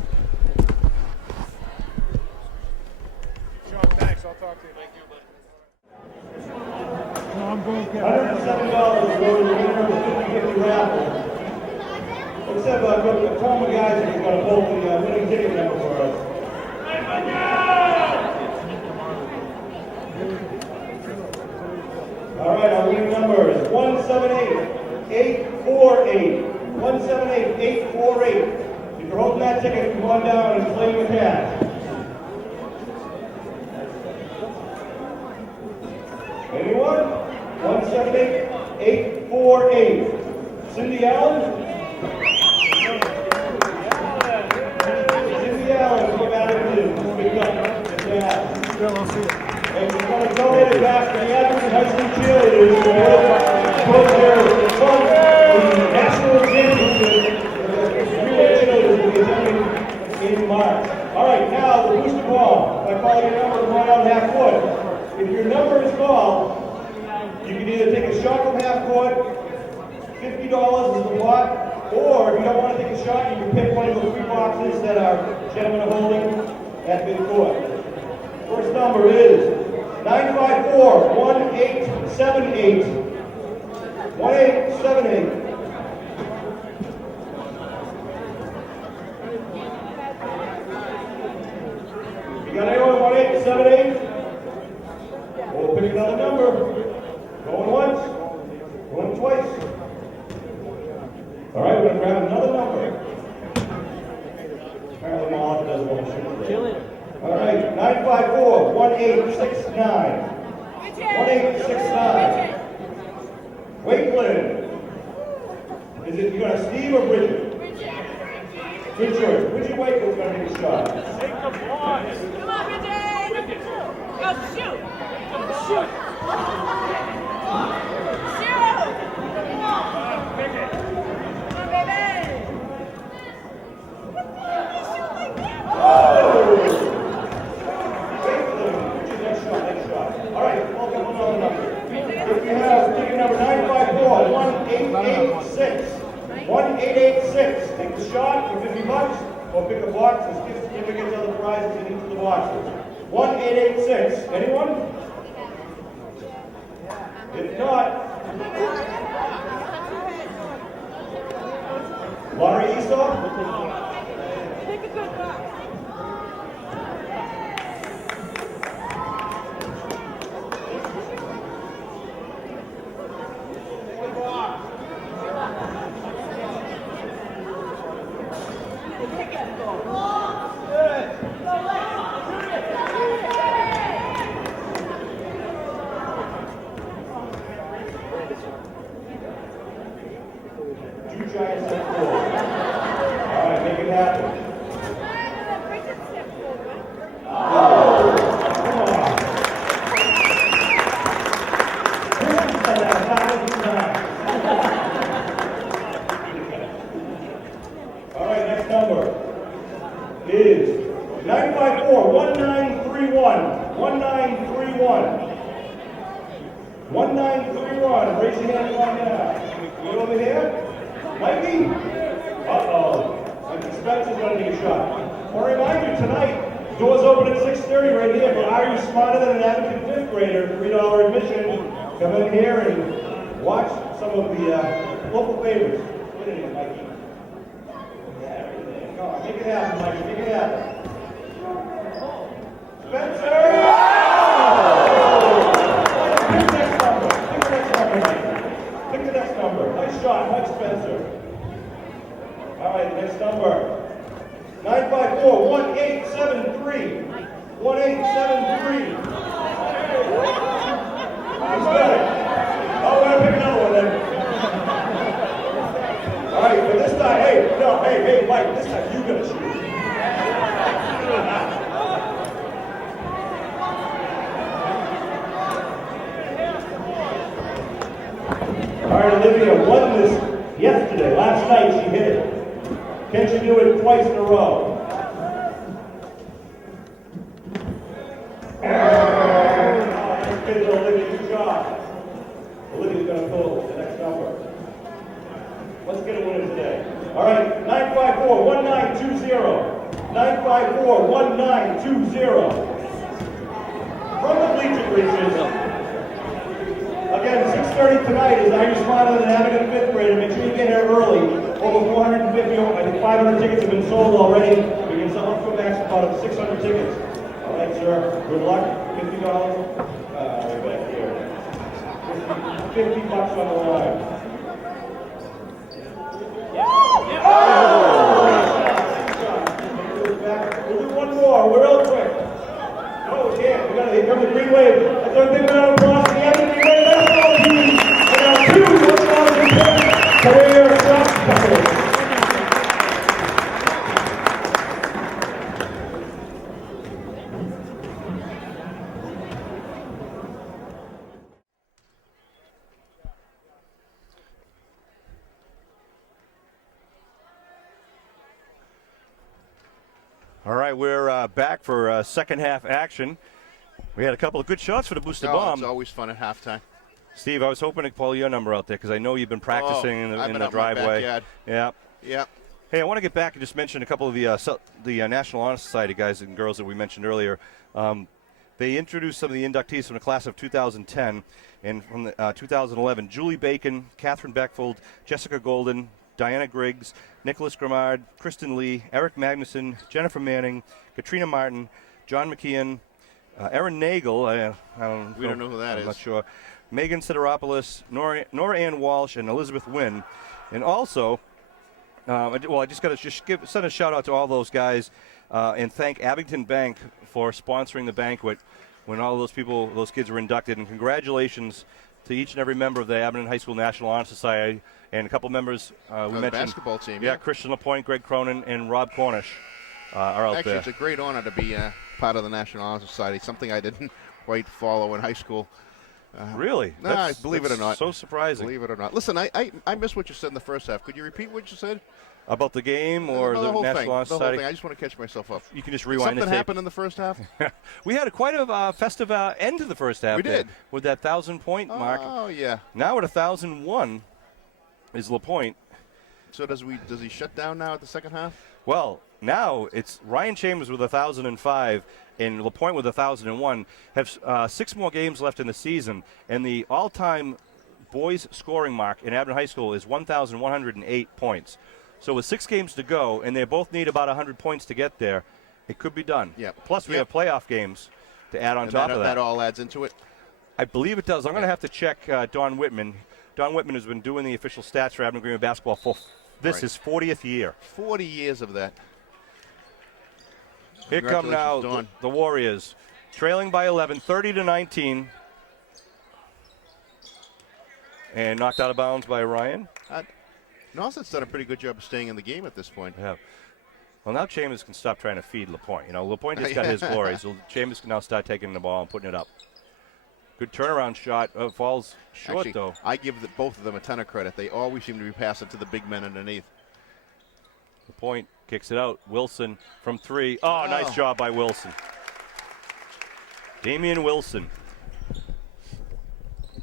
Sean, thanks. I'll talk to you. Thank you, buddy. No, I'm going to $107 goes to the winner of the 50-50 raffle. Let's have a Tom guys who's going to hold the winning ticket number for us. All right, our winning number is 178848. 178848. If you're holding that ticket, come on down and claim your cash. Anyone? 178848. Cindy Allen? Cindy Allen from Abington. Speak up. And we're going to donate it back to the Abington High School cheerleaders to put their fund the national championship cheerleaders will be attending in March. All right, now the booster ball. If I call your number, come on out half court. If your number is called, you can either take a shot from half court, $50 is the pot, or if you don't want to take a shot, you can pick one of the 3 boxes that our gentlemen are holding at midcourt. First number is 954-1878. 1878. You got anyone 1878? We'll pick another number. Going once, going twice. All right, we're going to grab another number. Apparently Molly doesn't want to shoot. All right, 954-1869. 1869. Wakeland. Is it you got Steve or Bridget? Good choice. Bridget Wakeland's going to take a shot. Come on, Bridget! Go shoot! Shoot! All right, welcome another number. If you have ticket number 954-1886, 1886, take the shot for $50, or pick a box and gift certificates, other prizes in each of the boxes. 1886. Anyone? If not, Laurie Esau? Pick a good box. Two giants at 4. All right, make it happen. All right, next number is 954-1931. 1931. 1931. Raise your hand right now. Get over here. Mikey? Uh-oh. Mikey Spencer's going to take a shot. I'll remind you, tonight, doors open at 6:30 right here, but Are You Smarter Than an Abington 5th Grader? $3 admission. Come in here and watch some of the local favorites. What is it, Mikey? Yeah, everything. Come on, make it happen, Mikey. Make it happen. Spencer! Pick the next number. Pick the next number, Mikey. Pick the next number. Nice shot, Mike Spencer. All right, next number. 954-1873. 1873. He's got it. Oh, we're going to pick another one then. All right, but this time, hey, Mike, this time you got to shoot. All right, Olivia won this yesterday. Last night she hit it. Can she do it twice in a row? Good, Olivia, good job. Olivia's going to pull the next number. Let's get a winner today. All right, 954-1920. 954-1920. From the bleacher bleachers. Again, 6:30 tonight is Are You Smarter Than Having a Fifth Grader? Make sure you get here early. Over 450, I think 500 tickets have been sold already. We can sell up to a max of about 600 tickets. All right, sir. Good luck. $50. Right back here. 50 bucks on the line. We'll do one more, real quick. No, we can't. We got to hit from the green wave. That's our big round of applause for the Evan Green Wave basketball team. And our 2 career shot specialists. All right, we're back for second half action. We had a couple of good shots for the boosted bomb. It's always fun at halftime. Steve, I was hoping to pull your number out there because I know you've been practicing in the driveway. Yeah. Yeah. Hey, I want to get back and just mention a couple of the National Honor Society guys and girls that we mentioned earlier. They introduced some of the inductees from the class of 2010 and from the 2011. Julie Bacon, Catherine Beckfold, Jessica Golden, Diana Griggs, Nicholas Grimard, Kristen Lee, Eric Magnuson, Jennifer Manning, Katrina Martin, John McKeon, Erin Nagel. We don't know who that is. I'm not sure. Megan Sideropoulos, Nora Ann Walsh, and Elizabeth Wynn. And also, I just got to send a shout out to all those guys and thank Abington Bank for sponsoring the banquet when all those kids were inducted. And congratulations to each and every member of the Abington High School National Honor Society and a couple members we mentioned. The basketball team. Yeah, Christian LaPointe, Greg Cronin, and Rob Cornish are out Actually, there. it's a great honor to be part of the National Honor Society, something I didn't quite follow in high school. Really? Believe it or not. So surprising. Believe it or not. Listen, I missed what you said in the first half. Could you repeat what you said? About the game or the the whole National thing. Honor The whole Society? thing. I just want to catch myself up. You can just Did rewind something the tape. happen in the first half? We had quite a festive end to the first half. We did. With that 1,000-point mark. Oh, yeah. Now at 1,001 is LaPointe. So does he shut down now at the second half? Well, now it's Ryan Chambers with 1,005 and LaPointe with 1,001. Have 6 more games left in the season, and the all-time boys scoring mark in Abington High School is 1,108 points. So with 6 games to go, and they both need about 100 points to get there, it could be done. Yep. Plus, we have playoff games to add on top of that. That all adds into it? I believe it does. I'm going to have to check Don Whitman. Don Whitman has been doing the official stats for Abington Green Wave basketball for his 40th year. 40 years of that. Here come now the Warriors, trailing by 11, 30-19. And knocked out of bounds by Ryan. Nauset's done a pretty good job of staying in the game at this point. Yeah. Well, now Chambers can stop trying to feed LaPointe. LaPointe just got his glory, so Chambers can now start taking the ball and putting it up. Good turnaround shot. Falls short, Actually, though. I give both of them a ton of credit. They always seem to be passing to the big men underneath. LaPointe kicks it out. Wilson from 3. Oh, nice job by Wilson. Damian Wilson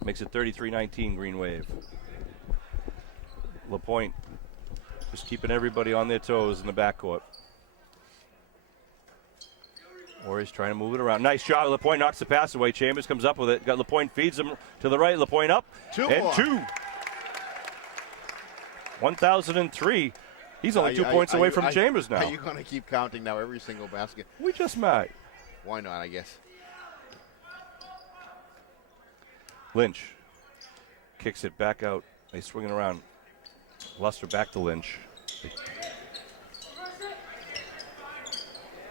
makes it 33-19 Green Wave. LaPointe just keeping everybody on their toes in the backcourt. Warriors trying to move it around. Nice job. LaPointe knocks the pass away. Chambers comes up with it. Got LaPointe, feeds him to the right. LaPointe up. 2 and more. 2. 1,003. He's only 2 points away from Chambers now. Are you going to keep counting now every single basket? We just might. Why not, I guess. Lynch kicks it back out. They swing it around. Luster back to Lynch.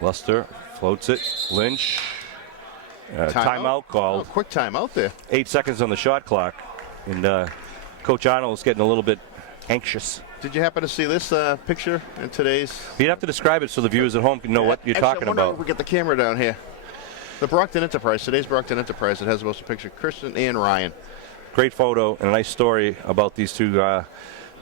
Luster floats it. Lynch. Timeout called. Oh, quick timeout there. 8 seconds on the shot clock. And Coach Arnold is getting a little bit anxious. Did you happen to see this picture in today's? You'd have to describe it so the viewers at home can know what you're Actually, talking I wonder about. if we get the camera down here. The Brockton Enterprise, today's Brockton Enterprise, it has both a picture of Christian and Ryan. Great photo and a nice story about these two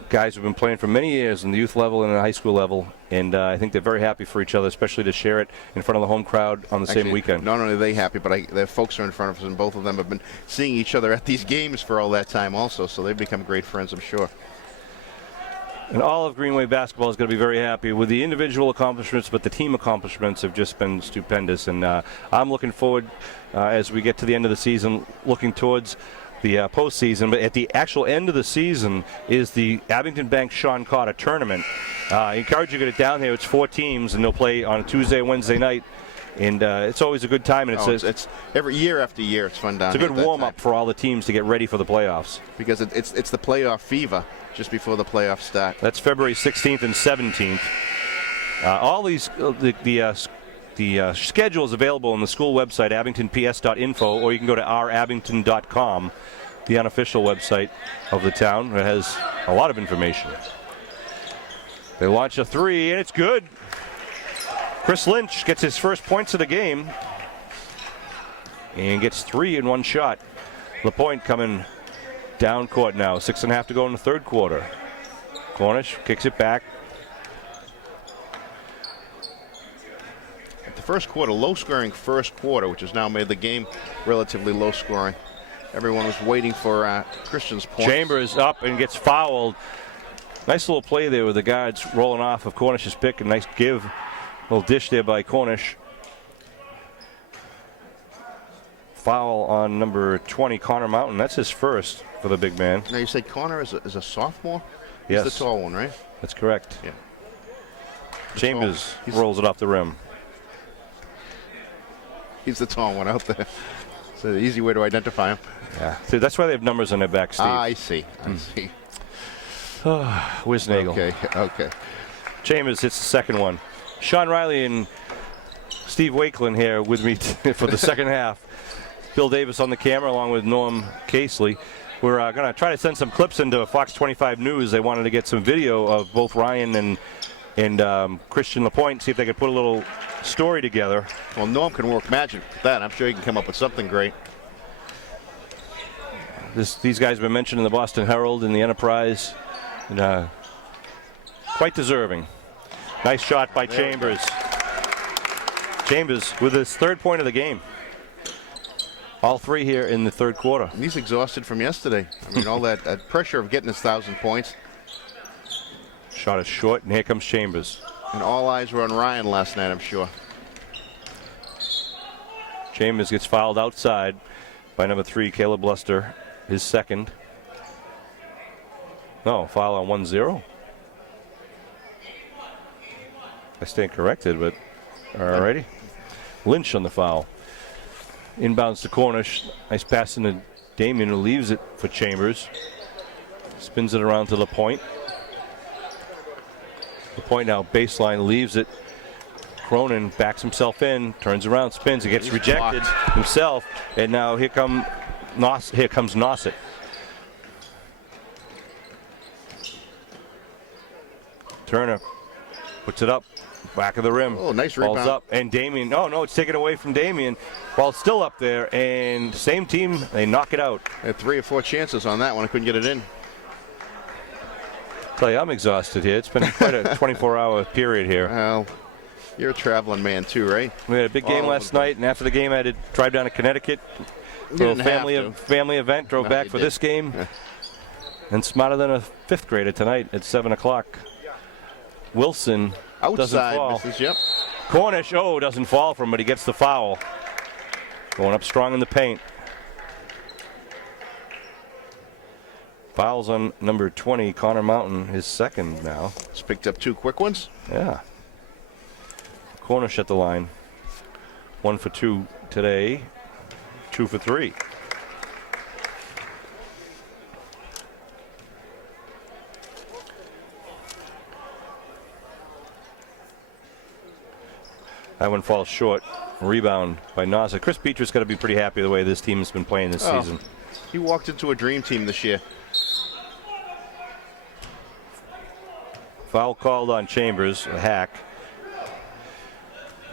guys who've been playing for many years in the youth level and the high school level. And I think they're very happy for each other, especially to share it in front of the home crowd on the same weekend. Not only are they happy, but their folks are in front of us, and both of them have been seeing each other at these games for all that time also, so they've become great friends, I'm sure. And all of Green Wave basketball is going to be very happy with the individual accomplishments, but the team accomplishments have just been stupendous. And I'm looking forward, as we get to the end of the season, looking towards the postseason. But at the actual end of the season is the Abington Bank Sean Cotter tournament. I encourage you to get it down here. It's 4 teams, and they'll play on a Tuesday and Wednesday night. And it's always a good time. And it's every year after year. It's fun down here. It's a good warm-up time for all the teams to get ready for the playoffs. Because it's the playoff fever just before the playoffs start. That's February 16th and 17th. All these, the schedule is available on the school website, abingtonps.info, or you can go to ourabington.com, the unofficial website of the town. It has a lot of information. They launch a 3, and it's good. Chris Lynch gets his first points of the game and gets 3 in one shot. LaPointe coming down court now. 6.5 to go in the third quarter. Cornish kicks it back. The first quarter, low-scoring first quarter, which has now made the game relatively low-scoring. Everyone was waiting for Christian's point. Chambers up and gets fouled. Nice little play there with the guards rolling off of Cornish's pick. A nice give. Little dish there by Cornish. Foul on number 20, Connor Mountain. That's his first for the big man. Now you say Connor is a sophomore? Yes. He's the tall one, right? That's correct. Yeah. Chambers rolls it off the rim. He's the tall one out there. It's an easy way to identify him. Yeah. See, that's why they have numbers on their back, Steve. I see. I see. Where's Nagel? Okay. Chambers hits the second one. Sean Riley and Steve Wakeland here with me for the second half. Bill Davis on the camera along with Norm Casely. We're going to try to send some clips into Fox 25 News. They wanted to get some video of both Ryan and Christian LaPointe, see if they could put a little story together. Well, Norm can work magic with that. I'm sure he can come up with something great. These guys have been mentioned in the Boston Herald and the Enterprise. And, quite deserving. Nice shot by Chambers. Chambers with his third point of the game. All 3 here in the third quarter. And he's exhausted from yesterday. I mean, all that pressure of getting his 1,000 points. Shot is short, and here comes Chambers. And all eyes were on Ryan last night, I'm sure. Chambers gets fouled outside by number 3, Caleb Luster, his second. No, foul on 1-0. I stand corrected, but all righty. Lynch on the foul. Inbounds to Cornish. Nice pass into Damien, who leaves it for Chambers. Spins it around to LaPointe. LaPointe now baseline, leaves it. Cronin backs himself in, turns around, spins, he gets rejected himself, and now here comes Nauset. Turner puts it up, back of the rim. Oh, nice rebound. Ball's up, and Damien, no, it's taken away from Damien. Ball's still up there, and same team, they knock it out. They had 3 or 4 chances on that one. I couldn't get it in. Tell you, I'm exhausted here. It's been quite a 24-hour period here. Well, you're a traveling man too, right? We had a big game last night, and after the game, I had to drive down to Connecticut. Little family event. Drove back for this game. Yeah. And smarter than a 5th grader tonight at 7 o'clock. Wilson doesn't Outside fall. misses, yep. Cornish, doesn't fall from him, but he gets the foul. Going up strong in the paint. Fouls on number 20, Connor Mountain, his second now. He's picked up 2 quick ones. Yeah. Cornish at the line. 1 for 2 today. 2 for 3. That one falls short. Rebound by Nauset. Chris Beatrice got to be pretty happy the way this team has been playing this season. He walked into a dream team this year. Foul called on Chambers, a hack.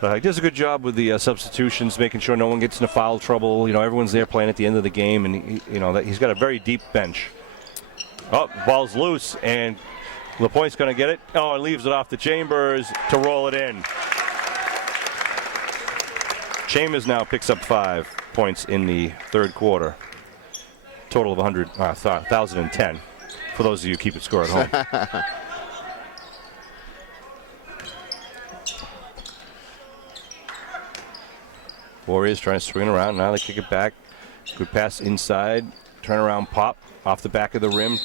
He does a good job with the substitutions, making sure no one gets into foul trouble. You know, everyone's there playing at the end of the game, and he's got a very deep bench. Oh, ball's loose, and LaPointe's going to get it. Oh, and leaves it off to Chambers to roll it in. Chambers now picks up 5 points in the third quarter. Total of 1,010 for those of you who keep it score at home. Warriors trying to swing it around. Now they kick it back. Good pass inside. Turnaround pop off the back of the rim.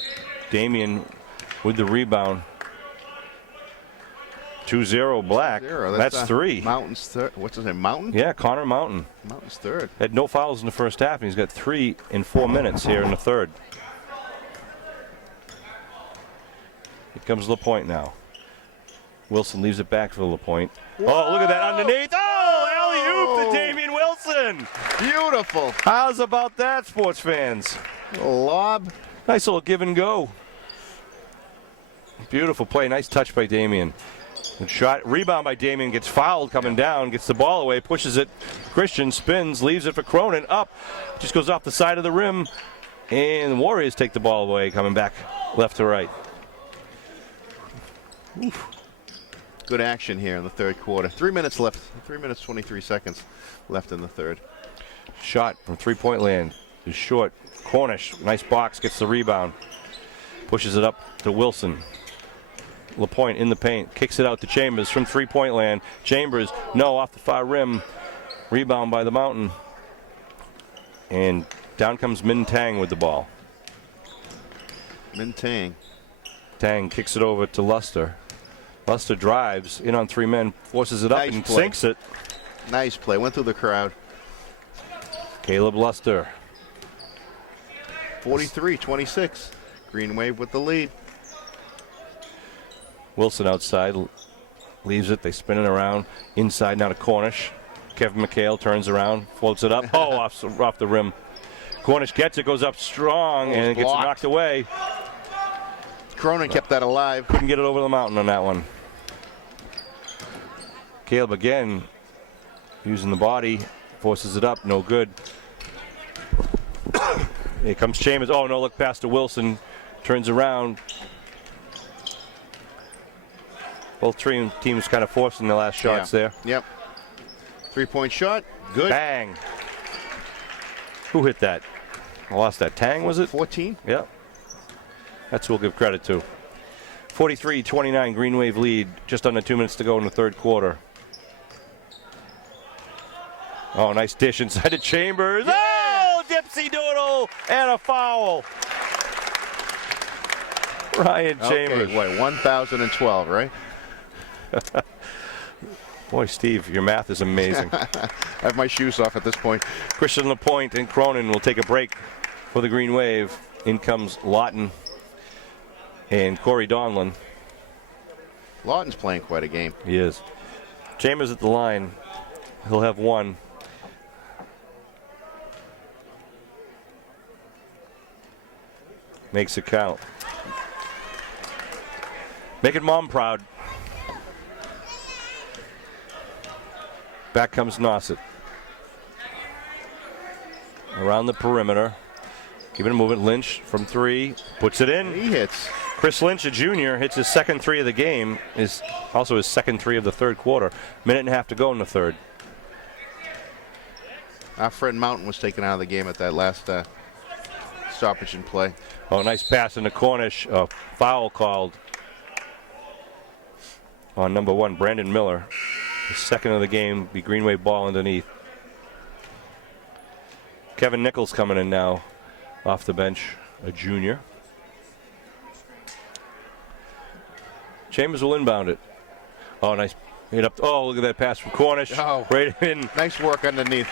Damian with the rebound. 2-0 Black. That's 3. Mountain's third. What's his name? Mountain? Yeah, Connor Mountain. Mountain's third. Had no fouls in the first half, and he's got 3 in 4 minutes here in the third. Here comes LaPointe now. Wilson leaves it back for LaPointe. Oh, look at that underneath. Oh, alley-oop to Damian Wilson. Beautiful. How's about that, sports fans? Lob. Nice little give and go. Beautiful play. Nice touch by Damian. Good shot. Rebound by Damian. Gets fouled coming down. Gets the ball away. Pushes it. Christian spins. Leaves it for Cronin. Up. Just goes off the side of the rim. And the Warriors take the ball away. Coming back left to right. Oof. Good action here in the third quarter. 3 minutes left. 3 minutes, 23 seconds left in the third. Shot from three-point land is short. Cornish. Nice box. Gets the rebound. Pushes it up to Wilson. LaPointe in the paint, kicks it out to Chambers from three-point land. Chambers, no, off the far rim. Rebound by the Mountain. And down comes Min Tang with the ball. Min Tang. Tang kicks it over to Luster. Luster drives in on 3 men, forces it up Nice and play. sinks it. Nice play, went through the crowd. Caleb Luster. 43-26. Green Wave with the lead. Wilson outside, leaves it. They spin it around. Inside now to Cornish. Kevin McHale turns around, floats it up. Oh, off the rim. Cornish gets it, goes up strong, and it gets blocked. knocked away. Cronin kept that alive. Couldn't get it over the mountain on that one. Caleb again using the body, forces it up, no good. Here comes Chambers. Oh, no, look past to Wilson. Turns around. Both teams kind of forcing the last shots there. Yep. 3-point shot. Good. Bang. Who hit that? I lost that. Tang, was it? 14. Yep. That's who we'll give credit to. 43-29, Green Wave lead. Just under 2 minutes to go in the third quarter. Oh, nice dish inside the Chambers. Yeah. Oh, dipsy doodle and a foul. Ryan Chambers. Okay, what, 1,012, right? Boy, Steve, your math is amazing. I have my shoes off at this point. Christian LaPointe and Cronin will take a break for the Green Wave. In comes Lawton and Corey Donlin. Lawton's playing quite a game. He is. Chambers at the line. He'll have one. Makes it count. Making mom proud. Back comes Nauset. Around the perimeter. Keeping it moving. Lynch from 3. Puts it in. He hits. Chris Lynch, a junior, hits his second 3 of the game. Is also his second 3 of the third quarter. Minute and a half to go in the third. Our friend Mountain was taken out of the game at that last stoppage in play. Oh, nice pass into Cornish. Foul called on number 1, Brandon Miller. The second of the game, the Green Wave ball underneath. Kevin Nichols coming in now off the bench, a junior. Chambers will inbound it. Oh, nice. Hit up. Oh, look at that pass from Cornish. Oh. Right in. Nice work underneath.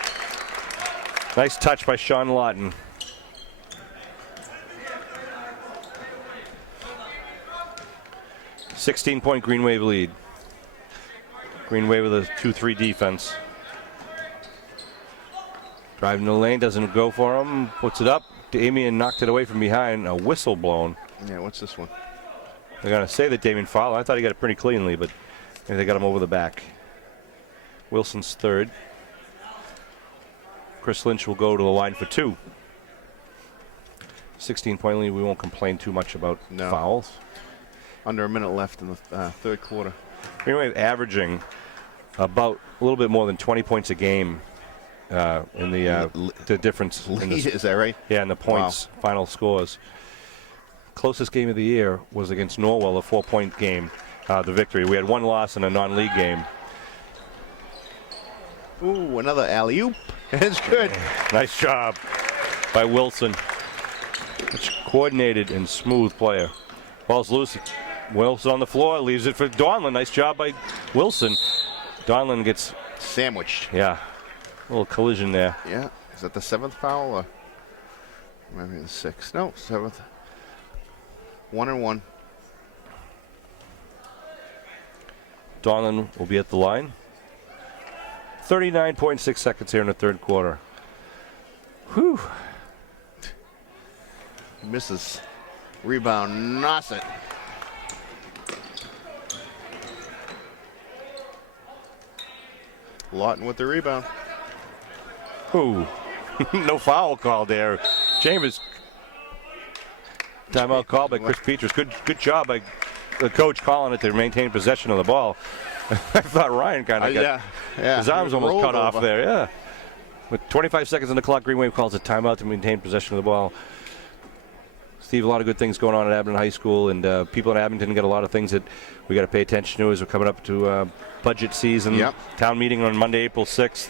Nice touch by Sean Lawton. .16-point Green Wave lead. Green Wave with a 2-3 defense. Driving the lane, doesn't go for him. Puts it up. Damian knocked it away from behind. A whistle blown. Yeah, what's this one? They're going to say that Damian fouled. I thought he got it pretty cleanly, but maybe they got him over the back. Wilson's third. Chris Lynch will go to the line for 2. 16-point lead. We won't complain too much about fouls. Under a minute left in the third quarter. Green Wave averaging about a little bit more than 20 points a game in the difference. Is that right? Yeah, in the points, final scores. Closest game of the year was against Norwell, a 4-point game, the victory. We had one loss in a non-league game. Ooh, another alley-oop. It's good. Nice job by Wilson. Such a coordinated and smooth player. Ball's loose. Wilson on the floor, leaves it for Donlin. Nice job by Wilson. Donlin gets sandwiched. Yeah, a little collision there. Yeah, is that the 7th foul or maybe the 6th? No, 7th. 1-1. Donlin will be at the line. 39.6 seconds here in the third quarter. Whew. Misses. Rebound, Nauset. Lawton with the rebound. Ooh. No foul call there. Chambers. Timeout call by Chris Petras. Good job by the coach calling it to maintain possession of the ball. I thought Ryan kind of got his arms almost cut off there. Yeah. With 25 seconds on the clock, Green Wave calls a timeout to maintain possession of the ball. Steve, a lot of good things going on at Abington High School, and people in Abington got a lot of things that we got to pay attention to as we're coming up to budget season. Yep. Town meeting on Monday, April 6th.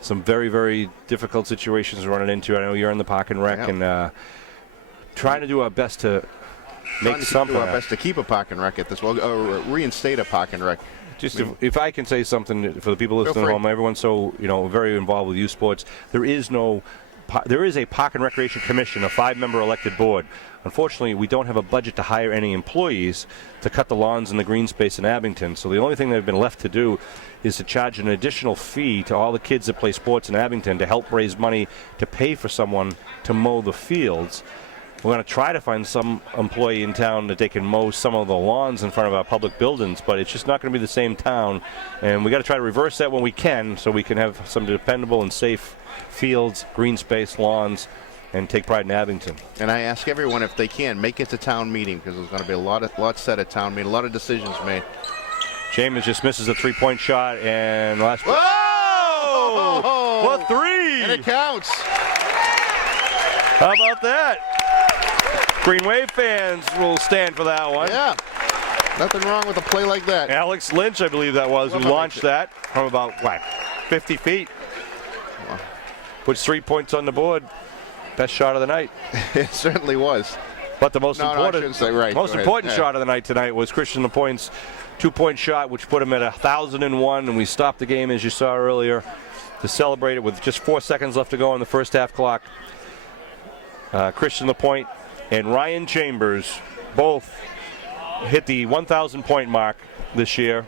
Some very, very difficult situations we're running into. I know you're in the Park and Rec, and trying to do our best to make something. Do our best to keep a Park and Rec at this. Well, reinstate a Park and Rec. Just if I can say something for the people listening at home, everyone's so very involved with youth sports. There is a Park and Recreation Commission, a 5-member elected board. Unfortunately, we don't have a budget to hire any employees to cut the lawns and the green space in Abington. So the only thing they've been left to do is to charge an additional fee to all the kids that play sports in Abington to help raise money to pay for someone to mow the fields. We're going to try to find some employee in town that they can mow some of the lawns in front of our public buildings, but it's just not going to be the same town. And we got to try to reverse that when we can, so we can have some dependable and safe fields, green space, lawns, and take pride in Abington. And I ask everyone if they can make it to town meeting, because there's going to be a lot said at town meeting, a lot of decisions made. Chambers just misses a 3-point shot, and last. Whoa! What 3? And it counts. How about that? Green Wave fans will stand for that one. Yeah. Nothing wrong with a play like that. Alex Lynch, I believe that was, who launched that from about 50 feet. Wow. Puts 3 points on the board. Best shot of the night. It certainly was. But the most important important shot of the night tonight was Christian LaPointe's 2-point shot, which put him at 1,001, and we stopped the game, as you saw earlier, to celebrate it with just 4 seconds left to go on the first half clock. Christian LaPointe and Ryan Chambers both hit the 1,000-point mark this year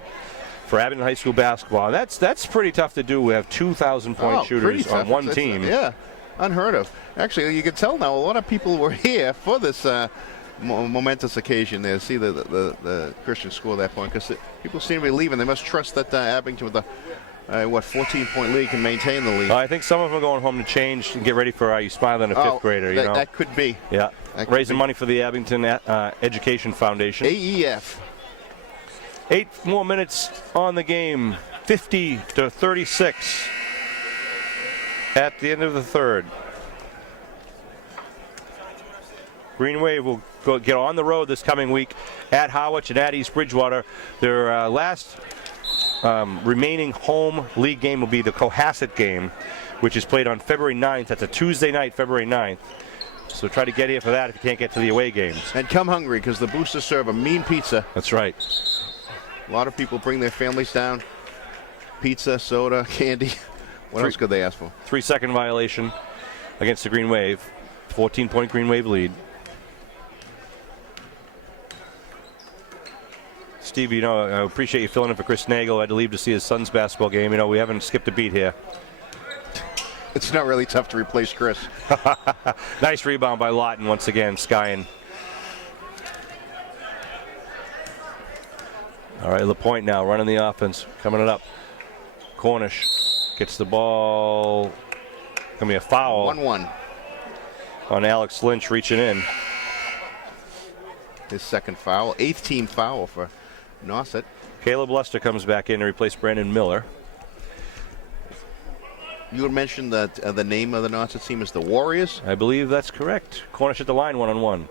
for Abington High School basketball. And that's pretty tough to do. We have 2,000-point shooters on one team. Yeah, unheard of. Actually, you can tell now a lot of people were here for this momentous occasion there. See the Christian score that point, because people seem to be leaving. They must trust that Abington with the 14-point lead can maintain the lead. I think some of them are going home to change and get ready for Are You Smiling, a fifth grader. That could be. Yeah, raising money for the Abington Education Foundation. AEF. 8 more minutes on the game, 50-36 at the end of the third. Green Wave will get on the road this coming week at Harwich and at East Bridgewater. Their last remaining home league game will be the Cohasset game, which is played on February 9th. That's a Tuesday night, February 9th. So try to get here for that if you can't get to the away games. And come hungry, because the Boosters serve a mean pizza. That's right. A lot of people bring their families down. Pizza, soda, candy. What else could they ask for? 3-second violation against the Green Wave. 14-point Green Wave lead. Steve, you know, I appreciate you filling in for Chris Nagel. I had to leave to see his son's basketball game. You know, we haven't skipped a beat here. It's not really tough to replace Chris. Nice rebound by Lawton once again, skying. All right, LaPointe now running the offense, coming it up. Cornish gets the ball. Gonna be a foul. 1-1. On Alex Lynch reaching in. His second foul, 8th team foul for Nauset. Caleb Lester comes back in to replace Brandon Miller. You had mentioned that the name of the Nauset team is the Warriors. I believe that's correct. Cornish at the line, 1-on-1.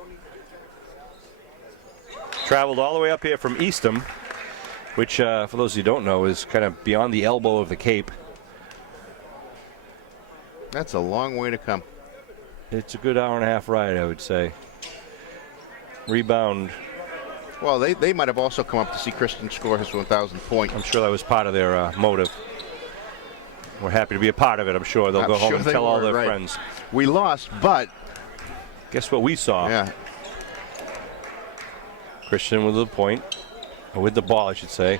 Traveled all the way up here from Eastham, which, for those who don't know, is kind of beyond the elbow of the Cape. That's a long way to come. It's a good hour-and-a-half ride, I would say. Rebound. Well, they might have also come up to see Kristen score his 1,000th point. I'm sure that was part of their motive. We're happy to be a part of it, I'm sure. They'll go home and tell all their friends. We lost, but... Guess what we saw? Yeah. Christian with the point. Or with the ball, I should say.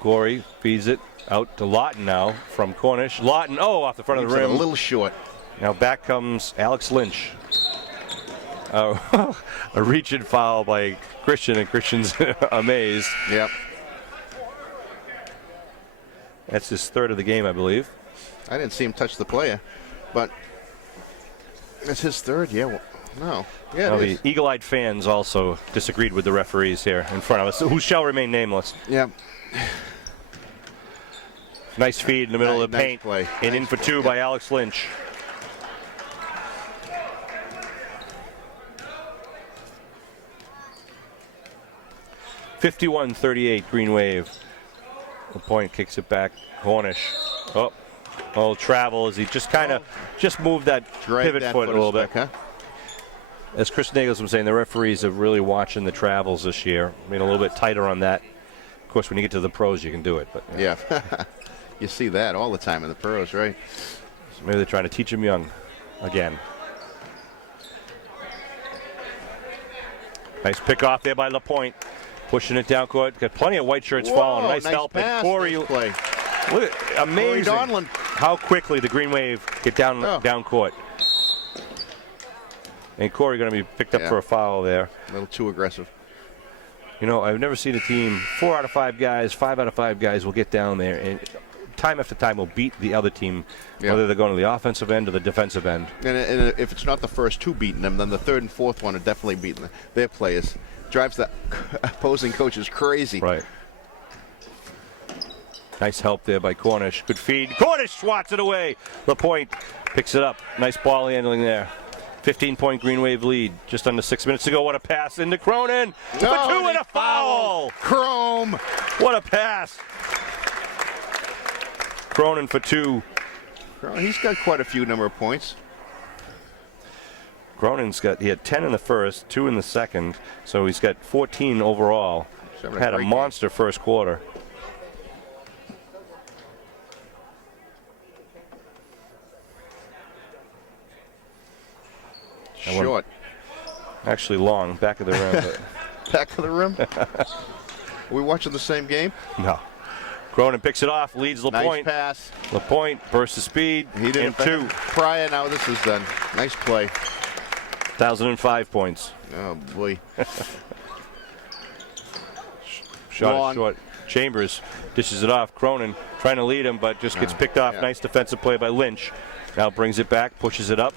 Gorey feeds it out to Lawton now from Cornish. Lawton, off the front of the rim. A little short. Now back comes Alex Lynch. A reach-in foul by Christian, and Christian's amazed. Yep. That's his third of the game, I believe. I didn't see him touch the player, but it's his third. Yeah, well, no. Yeah, now the eagle-eyed fans also disagreed with the referees here in front of us, who shall remain nameless. Yep. Nice feed in the middle of the paint. Play. And in for two by Alex Lynch. (51-38) Green Wave. The point kicks it back. Cornish. Travel as he just kind of moved that pivot foot a little bit. Huh? As Chris Nagels was saying, the referees are really watching the travels this year. I mean, a little bit tighter on that. Of course, when you get to the pros, you can do it. But yeah, you see that all the time in the pros, right? So maybe they're trying to teach him young again. Nice pick off there by LaPointe. Pushing it down court. Got plenty of white shirts falling. Nice help. Pass, and Corey, nice play. Look, amazing how quickly the Green Wave get down court. And Corey going to be picked up for a foul there. A little too aggressive. You know, I've never seen a team, 4 out of 5 guys, 5 out of 5 guys will get down there and time after time will beat the other team, whether they're going to the offensive end or the defensive end. And if it's not the first two beating them, then the third and fourth one are definitely beating their players. Drives the opposing coaches crazy. Right. Nice help there by Cornish. Good feed. Cornish swats it away. LaPointe picks it up. Nice ball handling there. 15-point Green Wave lead. Just under 6 minutes to go. What a pass into Cronin. For two and a foul. Chrome. What a pass. Cronin for 2. He's got quite a few number of points. He had 10 in the first, 2 in the second, so he's got 14 overall. Had a monster first quarter. Short. Actually long, back of the rim. Back of the rim? Are we watching the same game? No. Cronin picks it off, leads LaPointe. Nice pass. LaPointe bursts the speed. He did in 2. Prior, now this is done. Nice play. 1,005 points. Oh, boy. Shot is short. Chambers dishes it off. Cronin trying to lead him, but just gets picked off. Nice defensive play by Lynch. Now brings it back, pushes it up.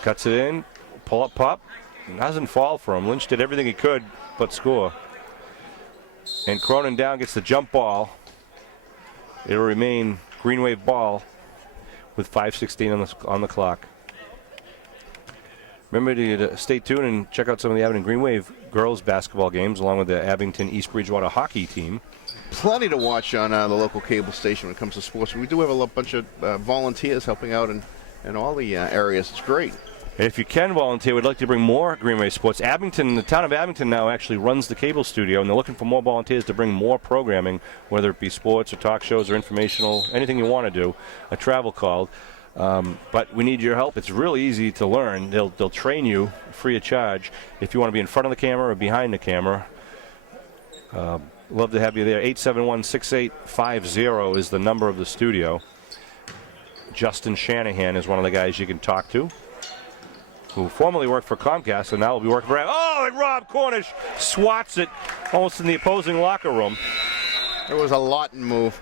Cuts it in. Pull up pop. Doesn't fall for him. Lynch did everything he could but score. And Cronin down gets the jump ball. It'll remain Green Wave ball with 5:16 on the clock. Remember to stay tuned and check out some of the Abington Green Wave girls basketball games along with the Abington East Bridgewater hockey team. Plenty to watch on the local cable station when it comes to sports. We do have a bunch of volunteers helping out in all the areas. It's great. And if you can volunteer, we'd like to bring more Green Wave sports. Abington, the town of Abington now actually runs the cable studio, and they're looking for more volunteers to bring more programming, whether it be sports or talk shows or informational, anything you want to do, a travel call. But we need your help. It's really easy to learn. They'll train you free of charge if you want to be in front of the camera or behind the camera. Love to have you there. 871-6850 is the number of the studio. Justin Shanahan is one of the guys you can talk to, who formerly worked for Comcast and now will be working for... Oh, and Rob Cornish swats it almost in the opposing locker room. It was a Lawton move.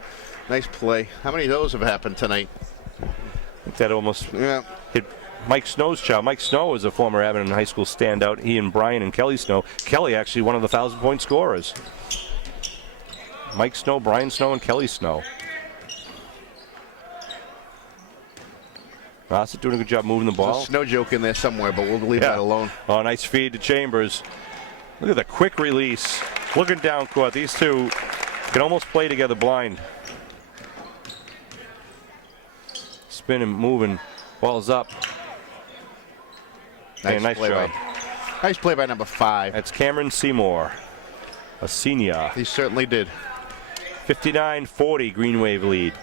Nice play. How many of those have happened tonight? I think that almost hit Mike Snow's child. Mike Snow was a former Abington High School standout. He and Brian and Kelly Snow. Kelly actually one of the 1,000-point scorers. Mike Snow, Brian Snow, and Kelly Snow. Nauset doing a good job moving the ball. There's a snow joke in there somewhere, but we'll leave that alone. Oh, nice feed to Chambers. Look at the quick release. Looking down court. These two can almost play together blind. Spinning, moving. Ball's up. Nice play job. Nice play by number 5. That's Cameron Seymour, a senior. He certainly did. 59-40 Green Wave lead.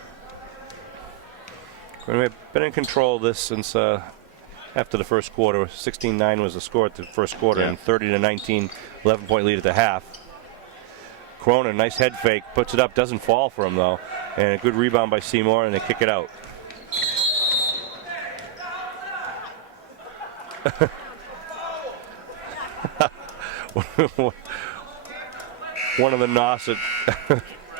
Green Wave been in control of this since after the first quarter. 16-9 was the score at the first quarter, and 30-19, 11-point lead at the half. Cronin, nice head fake, puts it up, doesn't fall for him though, and a good rebound by Seymour, and they kick it out. One of the Nauset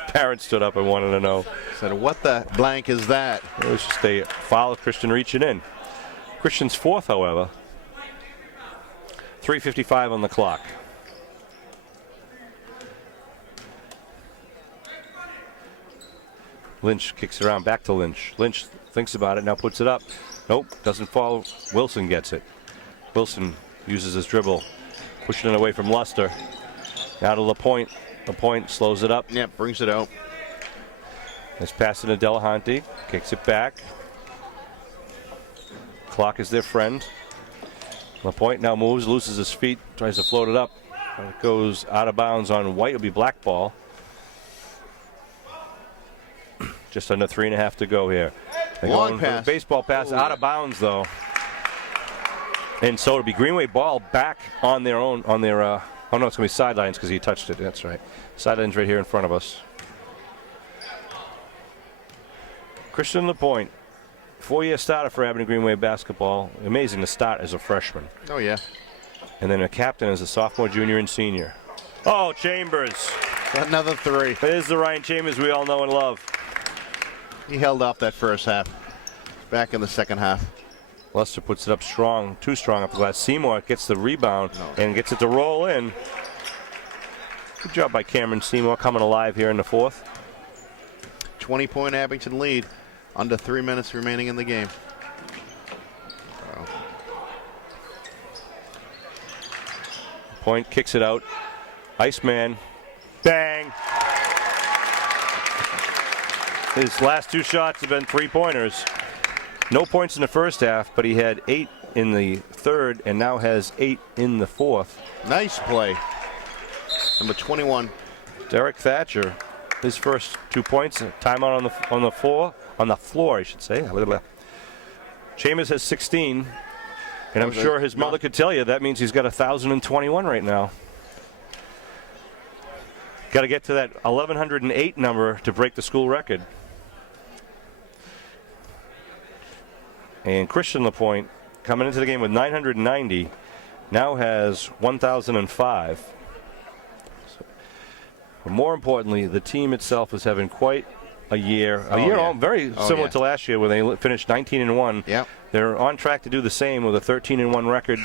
parents stood up and wanted to know. Said, what the blank is that? It was just a foul of Christian reaching in. Christian's fourth, however. 3:55 on the clock. Lynch kicks around, back to Lynch. Lynch thinks about it, now puts it up. Nope, doesn't fall. Wilson gets it. Wilson uses his dribble, pushing it away from Luster. Now to LaPointe. LaPointe slows it up. Yep, brings it out. Nice pass to Delahunty. Kicks it back. Clock is their friend. LaPointe now moves, loses his feet, tries to float it up. It goes out of bounds on White. It'll be black ball. Just under 3.5 to go here. Long pass. Baseball pass out of bounds though. And so it'll be Green Wave ball back on their own, oh no, it's going to be sidelines because he touched it. That's right. Sidelines right here in front of us. Christian LaPointe, 4-year starter for Abington Green Wave basketball. Amazing to start as a freshman. Oh, yeah. And then a captain as a sophomore, junior, and senior. Oh, Chambers. Another 3. There's the Ryan Chambers we all know and love. He held off that first half. Back in the second half. Luster puts it up strong, too strong up the glass. Seymour gets the rebound and gets it to roll in. Good job by Cameron Seymour coming alive here in the fourth. 20-point Abington lead. Under 3 minutes remaining in the game. Point kicks it out. Iceman. Bang. His last 2 shots have been 3-pointers. No points in the first half, but he had 8 in the third and now has 8 in the fourth. Nice play. Number 21. Derek Thatcher, his first 2 points. Timeout on the floor, I should say. Chambers has 16, and I'm sure his mother could tell you that means he's got 1,021 right now. Got to get to that 1,108 number to break the school record. And Christian LaPointe, coming into the game with 990, now has 1,005. But more importantly, the team itself is having quite a year. Very similar to last year, where they finished 19-1. Yep. They're on track to do the same with a 13-1 record,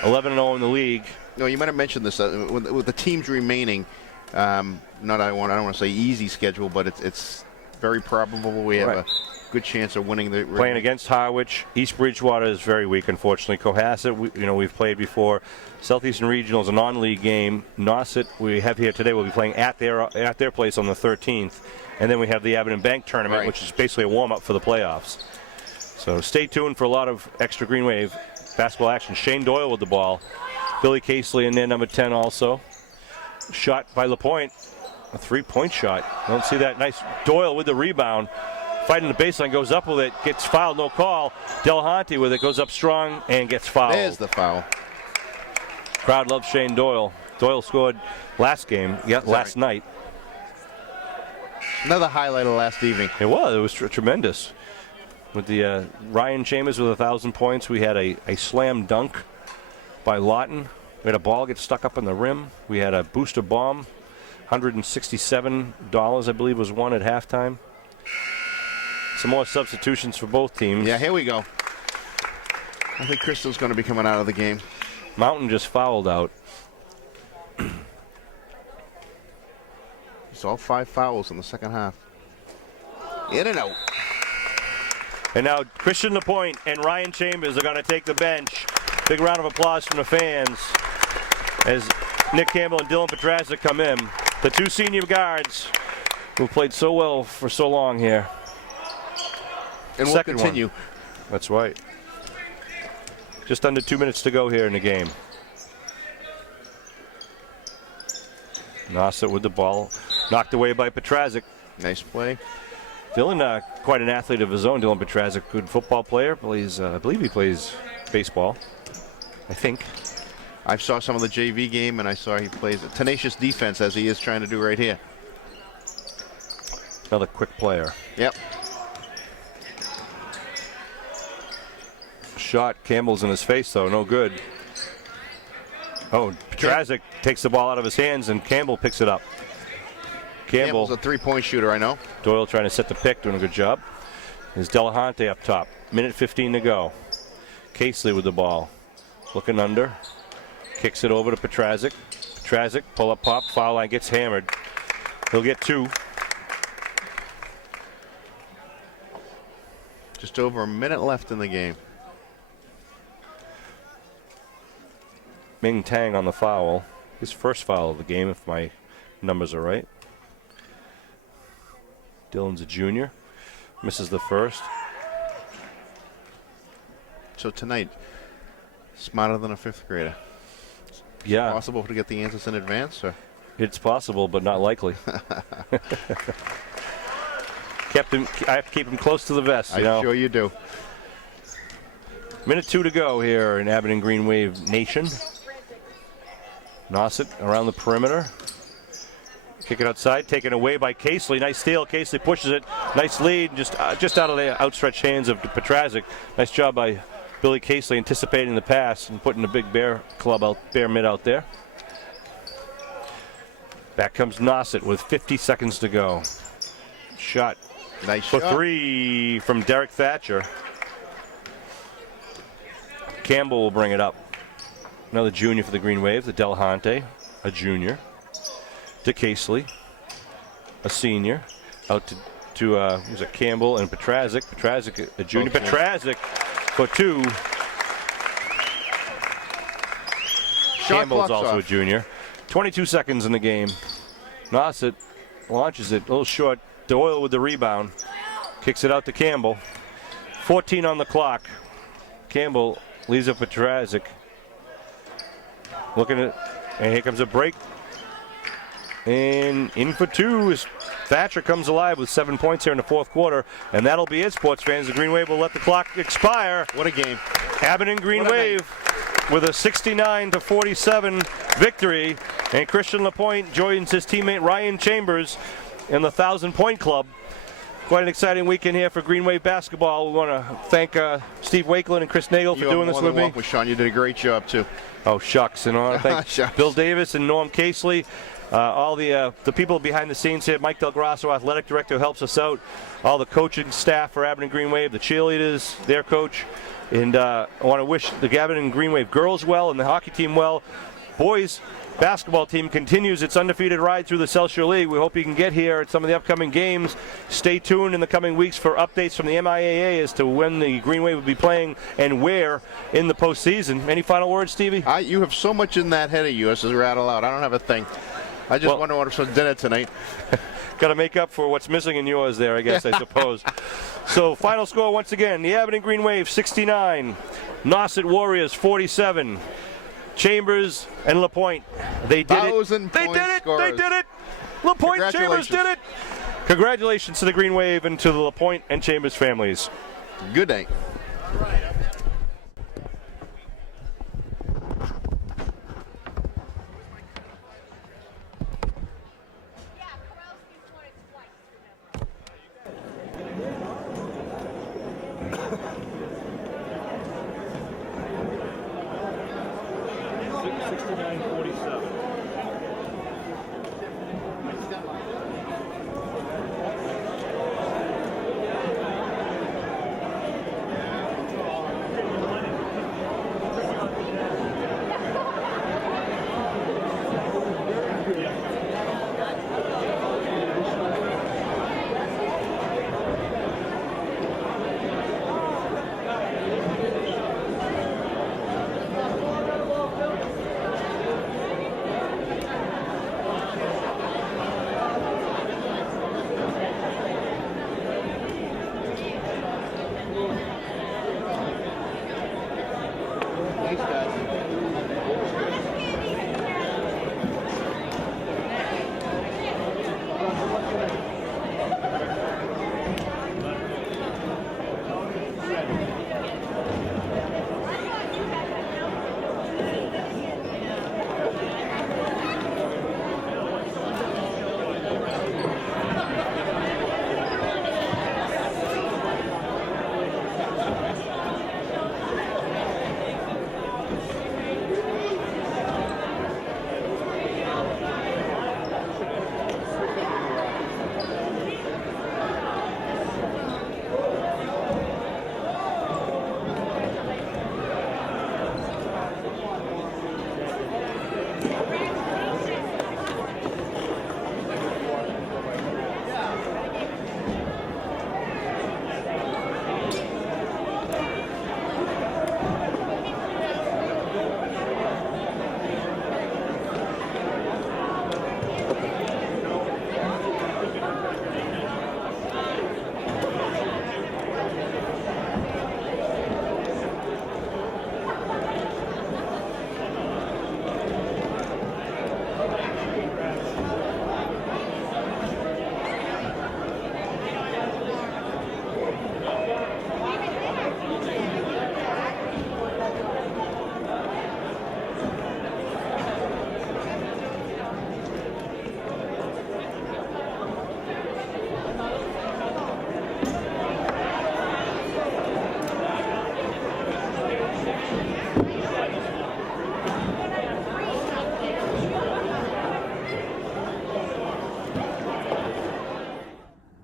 11-0 in the league. No, you might have mentioned this with the teams remaining. I don't want to say easy schedule, but it's very probable we have a good chance of winning the. Playing against Harwich. East Bridgewater is very weak, unfortunately. Cohasset, we've played before. Southeastern Regional is a non-league game. Nauset, we have here today, will be playing at their place on the 13th. And then we have the Abington Bank tournament, which is basically a warm-up for the playoffs. So stay tuned for a lot of extra Green Wave basketball action. Shane Doyle with the ball. Billy Casely in there, number 10 also. Shot by LaPointe. A 3-point shot. Don't see that. Nice. Doyle with the rebound. Fighting the baseline, goes up with it, gets fouled, no call. Delahunty with it, goes up strong and gets fouled. There's the foul. Crowd loves Shane Doyle. Doyle scored last night. Another highlight of last evening. It was tremendous. With the Ryan Chambers with 1,000 points, we had a slam dunk by Lawton. We had a ball get stuck up in the rim. We had a booster bomb. $167, I believe, was won at halftime. Some more substitutions for both teams. Yeah, here we go. I think Crystal's going to be coming out of the game. Mountain just fouled out. It's all 5 fouls in the second half. In and out. And now Christian Lapointe and Ryan Chambers are going to take the bench. Big round of applause from the fans as Nick Campbell and Dylan Petrazic come in. The two senior guards who played so well for so long here. And we'll Second continue. one. That's right. Just under 2 minutes to go here in the game. Nauset with the ball. Knocked away by Petrazic. Nice play. Dylan, quite an athlete of his own. Dylan Petrazic, good football player. Plays, I believe he plays baseball. I think. I saw some of the JV game, and I saw he plays a tenacious defense, as he is trying to do right here. Another quick player. Yep. Shot. Campbell's in his face, though. No good. Oh, Petrazic takes the ball out of his hands, and Campbell picks it up. Campbell's a three-point shooter, I know. Doyle trying to set the pick, doing a good job. There's Delahunty up top. Minute 15 to go. Casely with the ball. Looking under. Kicks it over to Petrazic. Petrazic, pull-up pop, foul line, gets hammered. He'll get 2. Just over a minute left in the game. Ming Tang on the foul. His first foul of the game, if my numbers are right. Dylan's a junior. Misses the first. So tonight, smarter than a 5th grader. Yeah. Possible to get the answers in advance? Or? It's possible, but not likely. I have to keep him close to the vest. I'm sure you do. Minute 2 to go here in Abington Green Wave Nation. Nauset around the perimeter. Kick it outside, taken away by Casely. Nice steal. Casely pushes it. Nice lead, just out of the outstretched hands of Petrazic. Nice job by Billy Casely anticipating the pass and putting the big bear mid out there. Back comes Nauset with 50 seconds to go. Shot. Nice for shot. 3 from Derek Thatcher. Campbell will bring it up. Another junior for the Green Wave, the Delahunty, a junior. To Casely, a senior. Out to was it Campbell and Petrazic. Petrazic, a junior. Okay. Petrazic for 2. Campbell's also a junior. 22 seconds in the game. Nauset launches it a little short. Doyle with the rebound. Kicks it out to Campbell. 14 on the clock. Campbell leaves up Petrazic. Looking at, and here comes a break. And in for 2 is Thatcher comes alive with 7 points here in the 4th quarter. And that'll be it, sports fans. The Green Wave will let the clock expire. What a game. Abington Green Wave with a 69-47 victory. And Christian Lapointe joins his teammate Ryan Chambers in the 1,000-point club. Quite an exciting weekend here for Green Wave basketball. We want to thank Steve Wakeland and Chris Nagel for doing this with me. Sean, you did a great job, too. Oh, shucks. And I want to thank Bill Davis and Norm Casely. All the people behind the scenes here. Mike Del Grasso, athletic director, who helps us out. All the coaching staff for Abington Green Wave, the cheerleaders, their coach. And I want to wish the Abington Green Wave girls well and the hockey team well. Boys basketball team continues its undefeated ride through the South Shore League. We hope you can get here at some of the upcoming games. Stay tuned in the coming weeks for updates from the MIAA as to when the Green Wave will be playing and where in the postseason. Any final words, Stevie? You have so much in that head of yours to rattle out. I don't have a thing. I just want to order some dinner tonight. Got to make up for what's missing in yours there, I guess, I suppose. So, final score once again. The Abington Green Wave, 69. Nauset Warriors, 47. Chambers and Lapointe, they did it. They did it. They did it. Lapointe Chambers did it. Congratulations to the Green Wave and to the Lapointe and Chambers families. Good night. 69-47.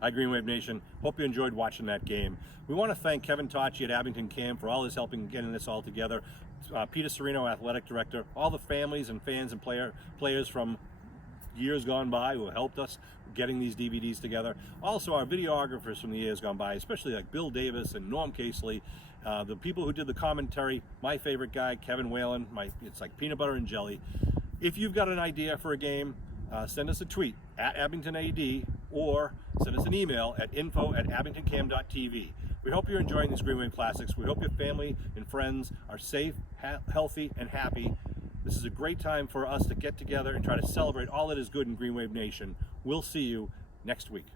Hi, Green Wave Nation. Hope you enjoyed watching that game. We want to thank Kevin Tocci at Abington Cam for all his help in getting this all together. Peter Serino, athletic director, all the families and fans and players from years gone by who helped us getting these DVDs together. Also, our videographers from the years gone by, especially like Bill Davis and Norm Casely. The people who did the commentary, my favorite guy, Kevin Whalen. It's like peanut butter and jelly. If you've got an idea for a game, send us a tweet at AbingtonAD or send us an email at info@abingtoncam.tv. We hope you're enjoying these Green Wave Classics. We hope your family and friends are safe, healthy, and happy. This is a great time for us to get together and try to celebrate all that is good in Green Wave Nation. We'll see you next week.